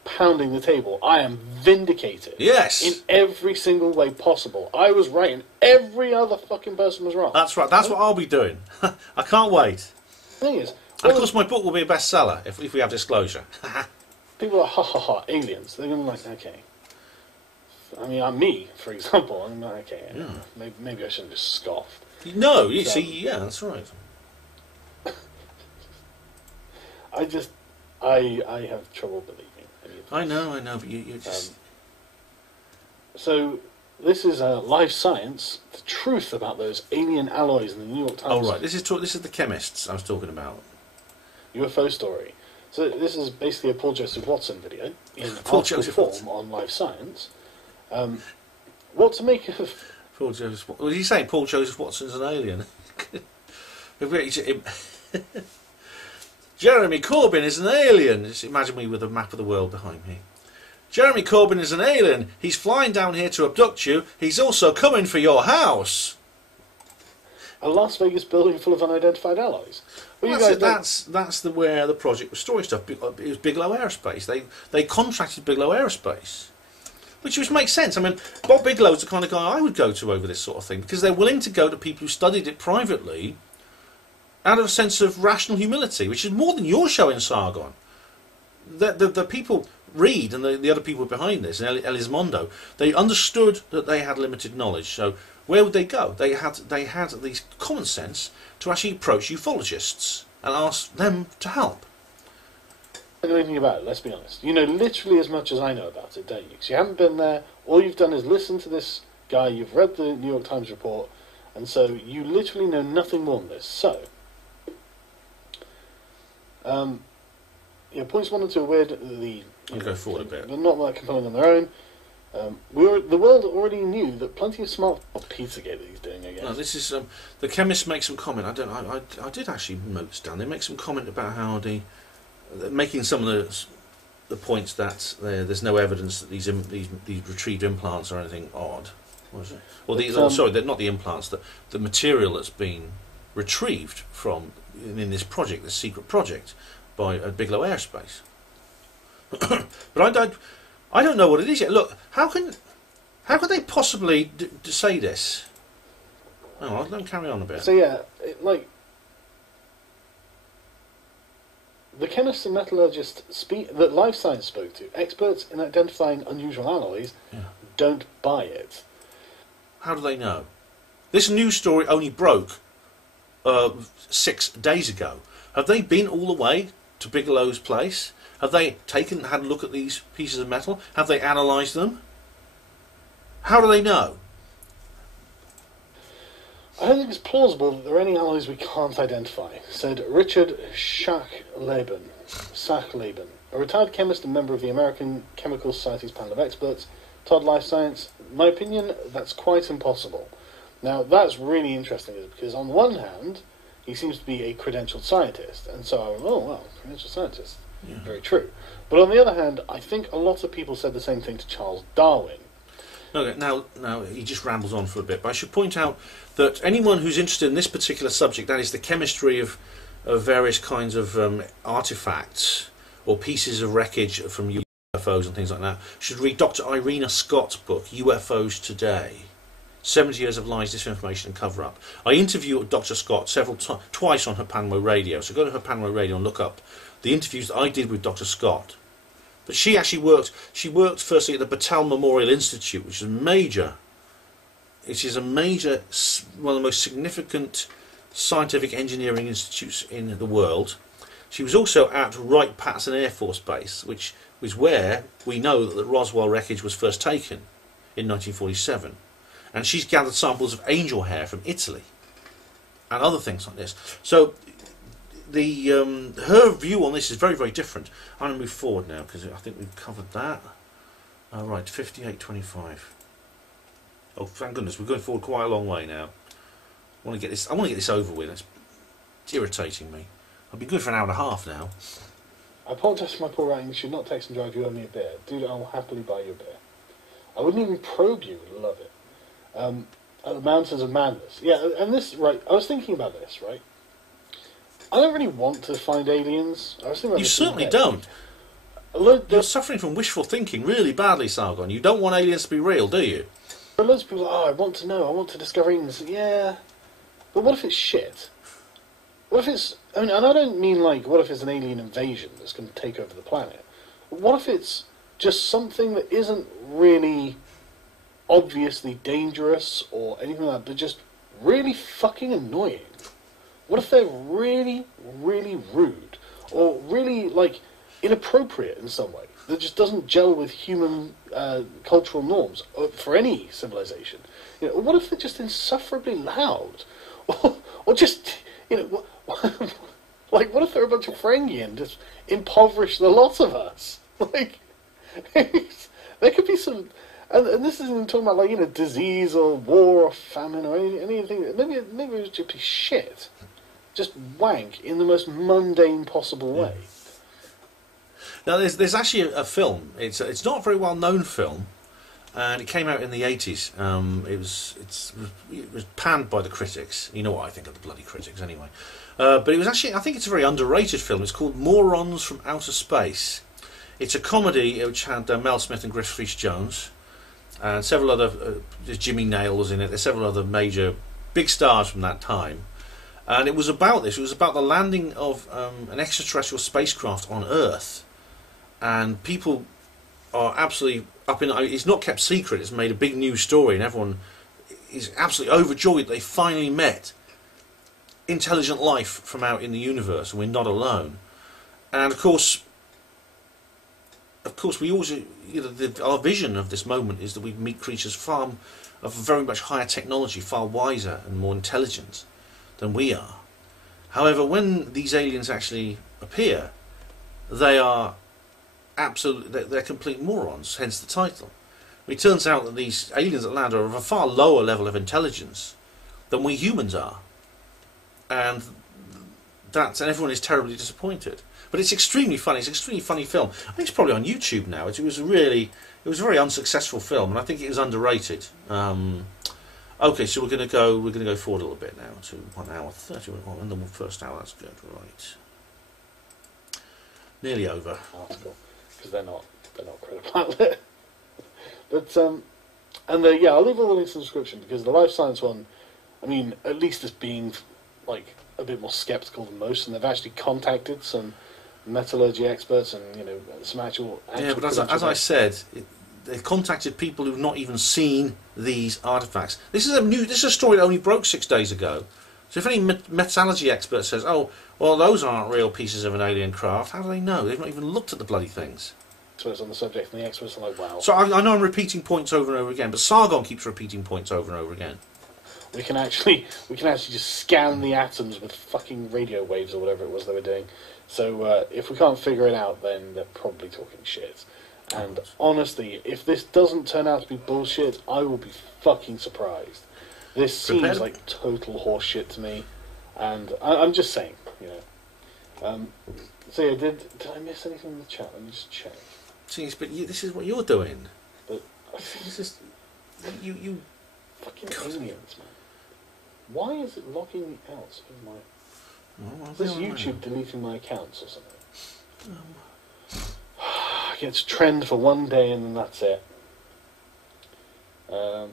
pounding the table. I am vindicated. Yes. In every single way possible. I was right and every other fucking person was wrong. That's right, that's what I'll be doing. I can't wait. The thing is... And of course my book will be a bestseller if we have disclosure. People are, ha, aliens. They're going to be like, okay. I mean, I'm me, for example. I'm like, okay, maybe I shouldn't have just scoffed. No, you see, yeah, that's right. I have trouble believing. I know, but you just... So, this is Life Science, the truth about those alien alloys in the New York Times. Oh, right, this is the chemists I was talking about. UFO story. So, this is basically a Paul Joseph Watson video in Paul article Joseph form Watson. on Life Science. What to make of... Paul Joseph... What did you say? Paul Joseph Watson's an alien? Jeremy Corbyn is an alien. Just imagine me with a map of the world behind me. Jeremy Corbyn is an alien. He's flying down here to abduct you. He's also coming for your house. A Las Vegas building full of unidentified alloys. Well, that's where the project was storing stuff. It was Bigelow Aerospace. They contracted Bigelow Aerospace, which makes sense. I mean, Bob Bigelow's the kind of guy I would go to over this sort of thing, because they're willing to go to people who studied it privately out of a sense of rational humility, which is more than you're showing, Sargon. The people, Reed and the other people behind this, and Elismondo, they understood that they had limited knowledge. So where would they go? They had the common sense to actually approach ufologists and ask them to help. I don't know anything about it, let's be honest. You know literally as much as I know about it, don't you? Because you haven't been there. All you've done is listen to this guy, you've read the New York Times report, and so you literally know nothing more than this. So, points 1 and 2 are weird. Go forward a bit. They're not that compelling on their own. The world already knew that plenty of smart Pizzagate that he's doing again. No, this is the chemists make some comment. I did actually note this down. They make some comment about how making some of the points that there's no evidence that these retrieved implants are anything odd. What was it? Well, sorry, they're not the implants. The material that's been retrieved from in this project, this secret project, by Bigelow Aerospace. But I don't know what it is yet. Look, how could they possibly say this? Oh, let me carry on a bit. So yeah, the chemists and metallurgists that Life Science spoke to, experts in identifying unusual alloys, don't buy it. How do they know? This news story only broke 6 days ago. Have they been all the way to Bigelow's place? Have they had a look at these pieces of metal? Have they analysed them? How do they know? I don't think it's plausible that there are any alloys we can't identify, said Richard Sachleben, a retired chemist and member of the American Chemical Society's panel of experts, told Life Science, "In my opinion, that's quite impossible." Now, that's really interesting, because on one hand, he seems to be a credentialed scientist, and so, credentialed scientist, very true. But on the other hand, I think a lot of people said the same thing to Charles Darwin. Okay, now he just rambles on for a bit, but I should point out that anyone who's interested in this particular subject, that is the chemistry of various kinds of artifacts or pieces of wreckage from UFOs and things like that, should read Dr. Irena Scott's book, UFOs Today. 70 Years of Lies, Disinformation and Cover-Up. I interviewed Dr. Scott twice on her Panama Radio, so go to her Panama Radio and look up the interviews that I did with Dr. Scott. But she actually worked firstly at the Battelle Memorial Institute, which is a major, one of the most significant scientific engineering institutes in the world. She was also at Wright-Patterson Air Force Base, which was where we know that the Roswell wreckage was first taken in 1947. And she's gathered samples of angel hair from Italy and other things like this. So her view on this is very, very different. I'm going to move forward now because I think we've covered that. Right, 58.25. Oh, thank goodness, we're going forward quite a long way now. I want to get this over with. It's irritating me. I've been good for an hour and a half now. I apologise for my poor writing. You should not text and drive. You owe me a beer. Dude, I'll happily buy you a beer. I wouldn't even probe you. I'd love it. At the Mountains of Madness. Yeah, and this, right, I was thinking about this, right? I don't really want to find aliens. I was thinking about You this certainly the other day. don't. You're suffering from wishful thinking really badly, Sargon. You don't want aliens to be real, do you? There are loads of people, I want to know, I want to discover aliens. Yeah, but what if it's shit? What if it's... I mean, and I don't mean, like, what if it's an alien invasion that's going to take over the planet? What if it's just something that isn't really obviously dangerous or anything like that, but just really fucking annoying? What if they're really, really rude? Or really, like, inappropriate in some way? That just doesn't gel with human cultural norms for any civilization? You know, what if they're just insufferably loud? Or just, you know... like, what if they're a bunch of Ferengi and just impoverish the lot of us? Like, there could be some... And this isn't talking about, like, you know, disease or war or famine or anything. Maybe it would just be shit. Just wank in the most mundane possible way. Now, there's actually a film. It's not a very well-known film, and it came out in the 80s. It was panned by the critics. You know what I think of the bloody critics, anyway. But it was actually, I think it's a very underrated film. It's called Morons from Outer Space. It's a comedy which had Mel Smith and Griff Rhys-Jones, and several other... Jimmy Nail was in it. There's several other major big stars from that time. And it was about this. It was about the landing of an extraterrestrial spacecraft on Earth. And people are absolutely up in... It's not kept secret. It's made a big news story, and everyone is absolutely overjoyed they finally met intelligent life from out in the universe, and we're not alone. And of course, we always, you know, our vision of this moment is that we meet creatures of very much higher technology, far wiser and more intelligent than we are. However, when these aliens actually appear, they are they're complete morons, hence the title. It turns out that these aliens that land are of a far lower level of intelligence than we humans are. And everyone is terribly disappointed. But it's extremely funny. It's an extremely funny film. I think it's probably on YouTube now. It was a very unsuccessful film, and I think it was underrated. Okay, so we're going to go forward a little bit now to 1 hour 30. In the first hour, that's good, right? Nearly over. Article, because they're not credible outlet. But yeah, I'll leave all the links in the description, because the life science one, I mean, at least it's being like a bit more skeptical than most, and they've actually contacted some metallurgy experts and, you know, some actual yeah, but as I said, they've contacted people who've not even seen these artifacts. This is a story that only broke 6 days ago. So if any metallurgy expert says, "Oh, well, those aren't real pieces of an alien craft," how do they know? They've not even looked at the bloody things. Experts on the subject, and the experts are like, "Wow." So I know I'm repeating points over and over again, but Sargon keeps repeating points over and over again. We can actually just scan the atoms with fucking radio waves or whatever it was they were doing. So if we can't figure it out, then they're probably talking shit. And honestly, if this doesn't turn out to be bullshit, I will be fucking surprised. This seems like total horseshit to me, and I'm just saying, you know. So yeah, did I miss anything in the chat? Let me just check. Jeez, but this is what you're doing. But This is you fucking aliens, man. Why is it logging me out of my... Is this YouTube deleting my accounts or something? I get to trend for one day and then that's it. The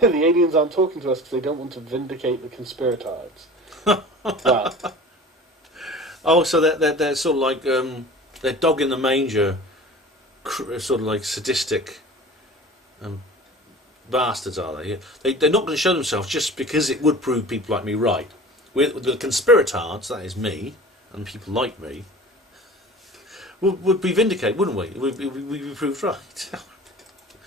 aliens aren't talking to us because they don't want to vindicate the conspiratards. Well, oh, so they're sort of like they're dog in the manger, sort of like sadistic bastards, are they? They're not going to show themselves just because it would prove people like me right. With the conspiratards, that is me, and people like me, would be vindicated, wouldn't we? We'd be proved right.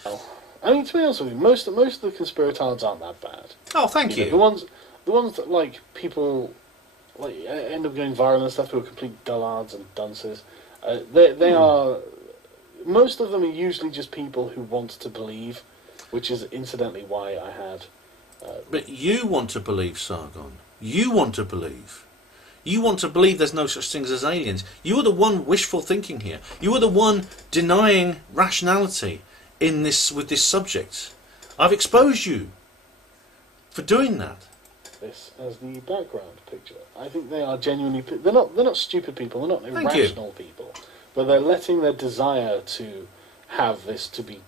oh. I mean, to be honest with you, most of the conspiratards aren't that bad. Oh, thank you. Know, the ones that like people like end up going viral and stuff, who are complete dullards and dunces. They are. Most of them are usually just people who want to believe, which is incidentally why I had. But you want to believe, Sargon. You want to believe. You want to believe there's no such things as aliens. You are the one wishful thinking here. You are the one denying rationality in this with this subject. I've exposed you for doing that. This as the background picture. I think they are genuinely. They're not stupid people. They're not irrational people. But they're letting their desire to have this to be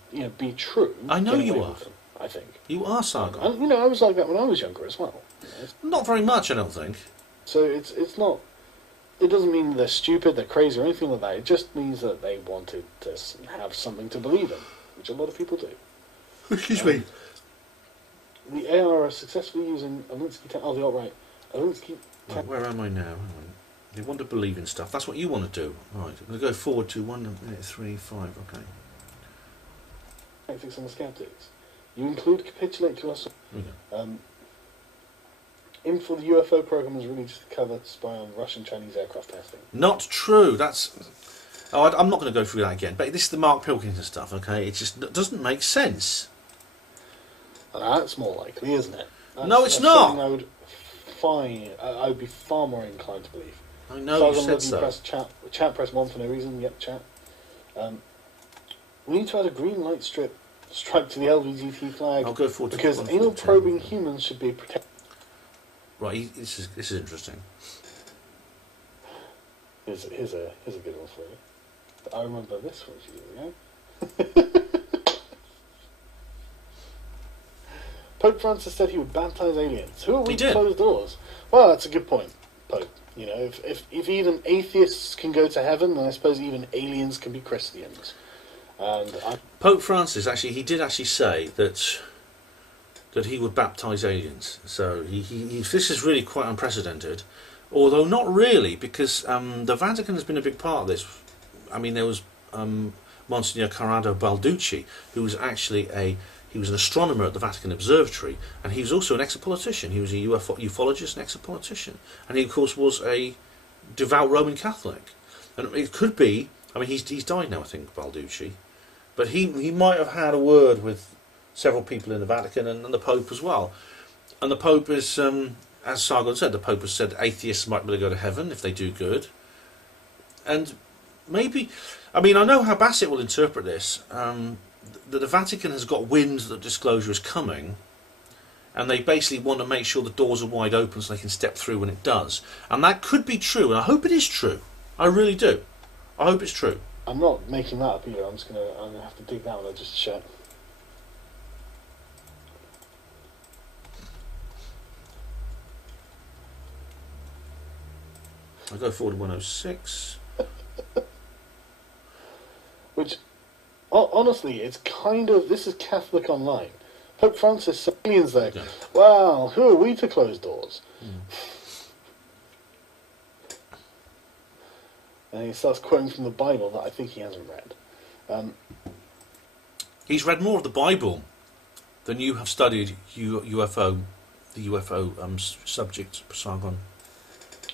true. I know you are. Them, I think you are, Sargon. And, I was like that when I was younger as well. Not very much, I don't think. So it's not. It doesn't mean they're stupid, they're crazy, or anything like that. It just means that they wanted to have something to believe in, which a lot of people do. Excuse me. The AR are successfully using Alinsky. Oh, the alt-right. Alinsky. Right, where am I now? Hang on. They want to believe in stuff. That's what you want to do. Right. I'm going to go forward to 1 minute 35. Okay. Tactics on the skeptics. You include capitulate to us. Info the UFO program is really just a cover to spy on Russian-Chinese aircraft testing. Not true. That's. Oh, I'm not going to go through that again. But this is the Mark Pilkington stuff. Okay, it just doesn't make sense. That's more likely, isn't it? No, it's not. I would be far more inclined to believe. I know you said so. Press chat press 1 for no reason. Yep, chat. We need to add a green light stripe to the LGBT flag. I'll go forward because anal probing humans should be protected. Right, this is interesting. Here's a good one for you. I remember this one a few years ago. Pope Francis said he would baptise aliens. Who are we to close doors? Well, that's a good point, Pope. If even atheists can go to heaven, then I suppose even aliens can be Christians. And Pope Francis he did say that he would baptise aliens. So this is really quite unprecedented, although not really, because the Vatican has been a big part of this. I mean, there was Monsignor Corrado Balducci, who was actually he was an astronomer at the Vatican Observatory, and he was also an ex-politician. He was a ufologist and ex-politician, and he of course was a devout Roman Catholic. And it could be, I mean, he's died now, I think, Balducci, but he might have had a word with several people in the Vatican and the Pope as well. And the Pope is, as Sargon said, the Pope has said atheists might be able to go to heaven if they do good. And maybe, I mean, I know how Bassett will interpret this. That the Vatican has got wind that disclosure is coming, and they basically want to make sure the doors are wide open so they can step through when it does. And that could be true, and I hope it is true. I really do. I hope it's true. I'm not making that up either. I'm gonna have to dig that one just to check. I'll go forward to 106. Which, honestly, it's kind of... This is Catholic Online. Pope Francis, aliens there. Okay. Well, who are we to close doors? And he starts quoting from the Bible that I think he hasn't read. He's read more of the Bible than you have studied UFO, the UFO subject, Sargon.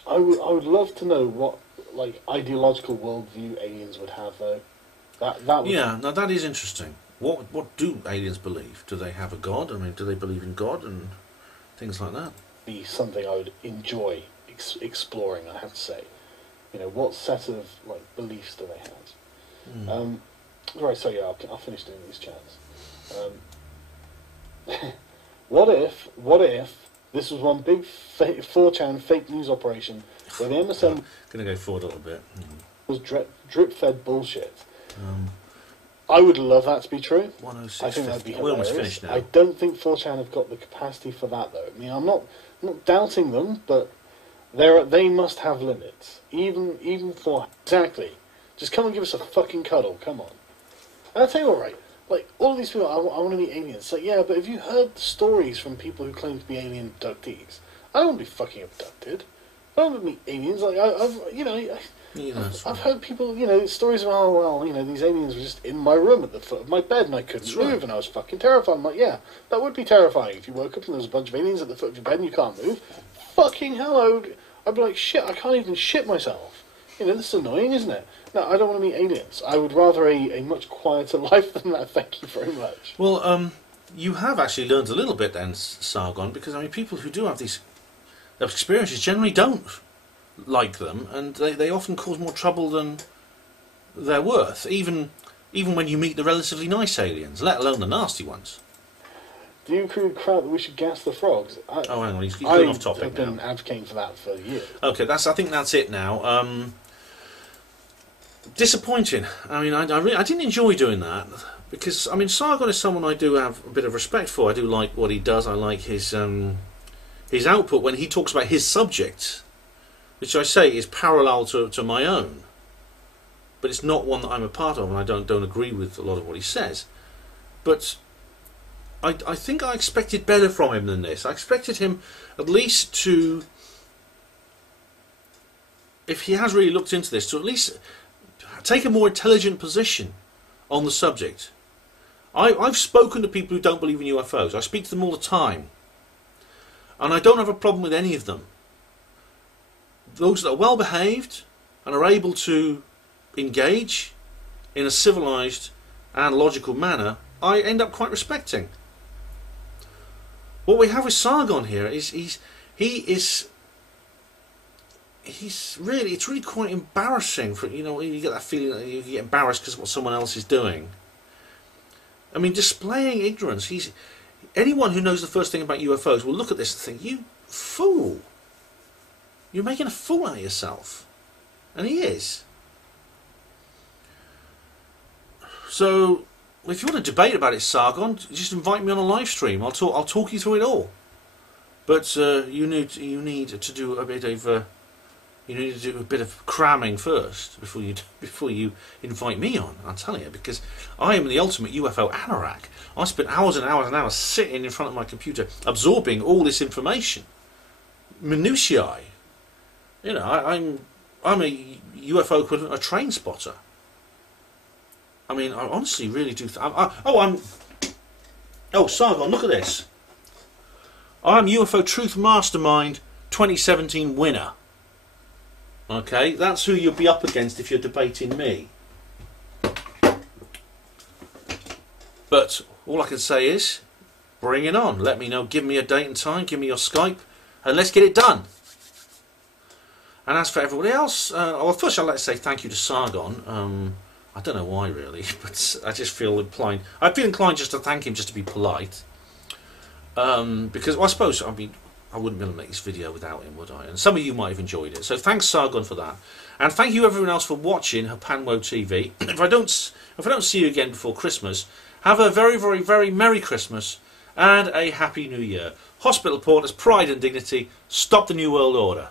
I would love to know what ideological worldview aliens would have, though. That would now that is interesting. What do aliens believe? Do they have a god? I mean, do they believe in God and things like that? Be something I would enjoy exploring, I have to say. What set of beliefs do they have? Right, so yeah, I'll finish doing these chats. What if this was one big 4chan fake news operation where the MSM going to go forward a little bit. Was drip-fed bullshit? I would love that to be true. 106. I think that'd be We're almost hilarious. finished now. I don't think 4chan have got the capacity for that, though. I mean, I'm not doubting them, but they must have limits. Even for... Exactly. Just come and give us a fucking cuddle, come on. And I'll tell you what, right, all of these people, I want to meet aliens. Yeah, but have you heard the stories from people who claim to be alien abductees? I don't want to be fucking abducted. I don't want to meet aliens. I've heard people, stories of, these aliens were just in my room at the foot of my bed and I couldn't move and I was fucking terrified. I'm like, yeah, that would be terrifying if you woke up and there was a bunch of aliens at the foot of your bed and you can't move. Fucking hell, I'd be like, shit, I can't even shit myself. This is annoying, isn't it? No, I don't want to meet aliens. I would rather a much quieter life than that, thank you very much. Well, you have actually learned a little bit then, Sargon, because, people who do have these experiences generally don't. like them, and they often cause more trouble than they're worth, even when you meet the relatively nice aliens, let alone the nasty ones. Do you agree with Kraut that we should gas the frogs? Hang on, he's going off topic I've been advocating for that for years. Okay, I think that's it now. Disappointing. I mean, I didn't enjoy doing that, because, I mean, Sargon is someone I do have a bit of respect for. I do like what he does. I like his output when he talks about his subject, which I say is parallel to my own. But it's not one that I'm a part of, and I don't agree with a lot of what he says. But I think I expected better from him than this. I expected him at least to, if he has really looked into this, to at least take a more intelligent position on the subject. I've spoken to people who don't believe in UFOs. I speak to them all the time. And I don't have a problem with any of them. Those that are well behaved and are able to engage in a civilized and logical manner, I end up quite respecting. What we have with Sargon here is it's really quite embarrassing. For, you get that feeling that you get embarrassed because of what someone else is doing. I mean, displaying ignorance. Anyone who knows the first thing about UFOs will look at this and think, "You fool! You're making a fool out of yourself," and he is. So, if you want to debate about it, Sargon, just invite me on a live stream. I'll talk you through it all. But you need to do a bit of cramming first before you invite me on. I'll tell you, because I am the ultimate UFO anorak. I spent hours and hours and hours sitting in front of my computer, absorbing all this information, minutiae. I'm a UFO equivalent, a train spotter. I mean, I honestly really do. Sargon, look at this. I'm UFO Truth Mastermind 2017 winner. Okay, that's who you'll be up against if you're debating me. But all I can say is, bring it on. Let me know. Give me a date and time. Give me your Skype, and let's get it done. And as for everybody else, well, first I'd like to say thank you to Sargon. I don't know why really, but I just feel inclined. I feel inclined just to thank him, just to be polite. Because, well, I suppose, I mean, I wouldn't be able to make this video without him, would I? And some of you might have enjoyed it. So thanks, Sargon, for that. And thank you everyone else for watching Hapanwo TV. If I don't see you again before Christmas, have a very, very, very Merry Christmas and a Happy New Year. Hospital Porters, pride and dignity. Stop the New World Order.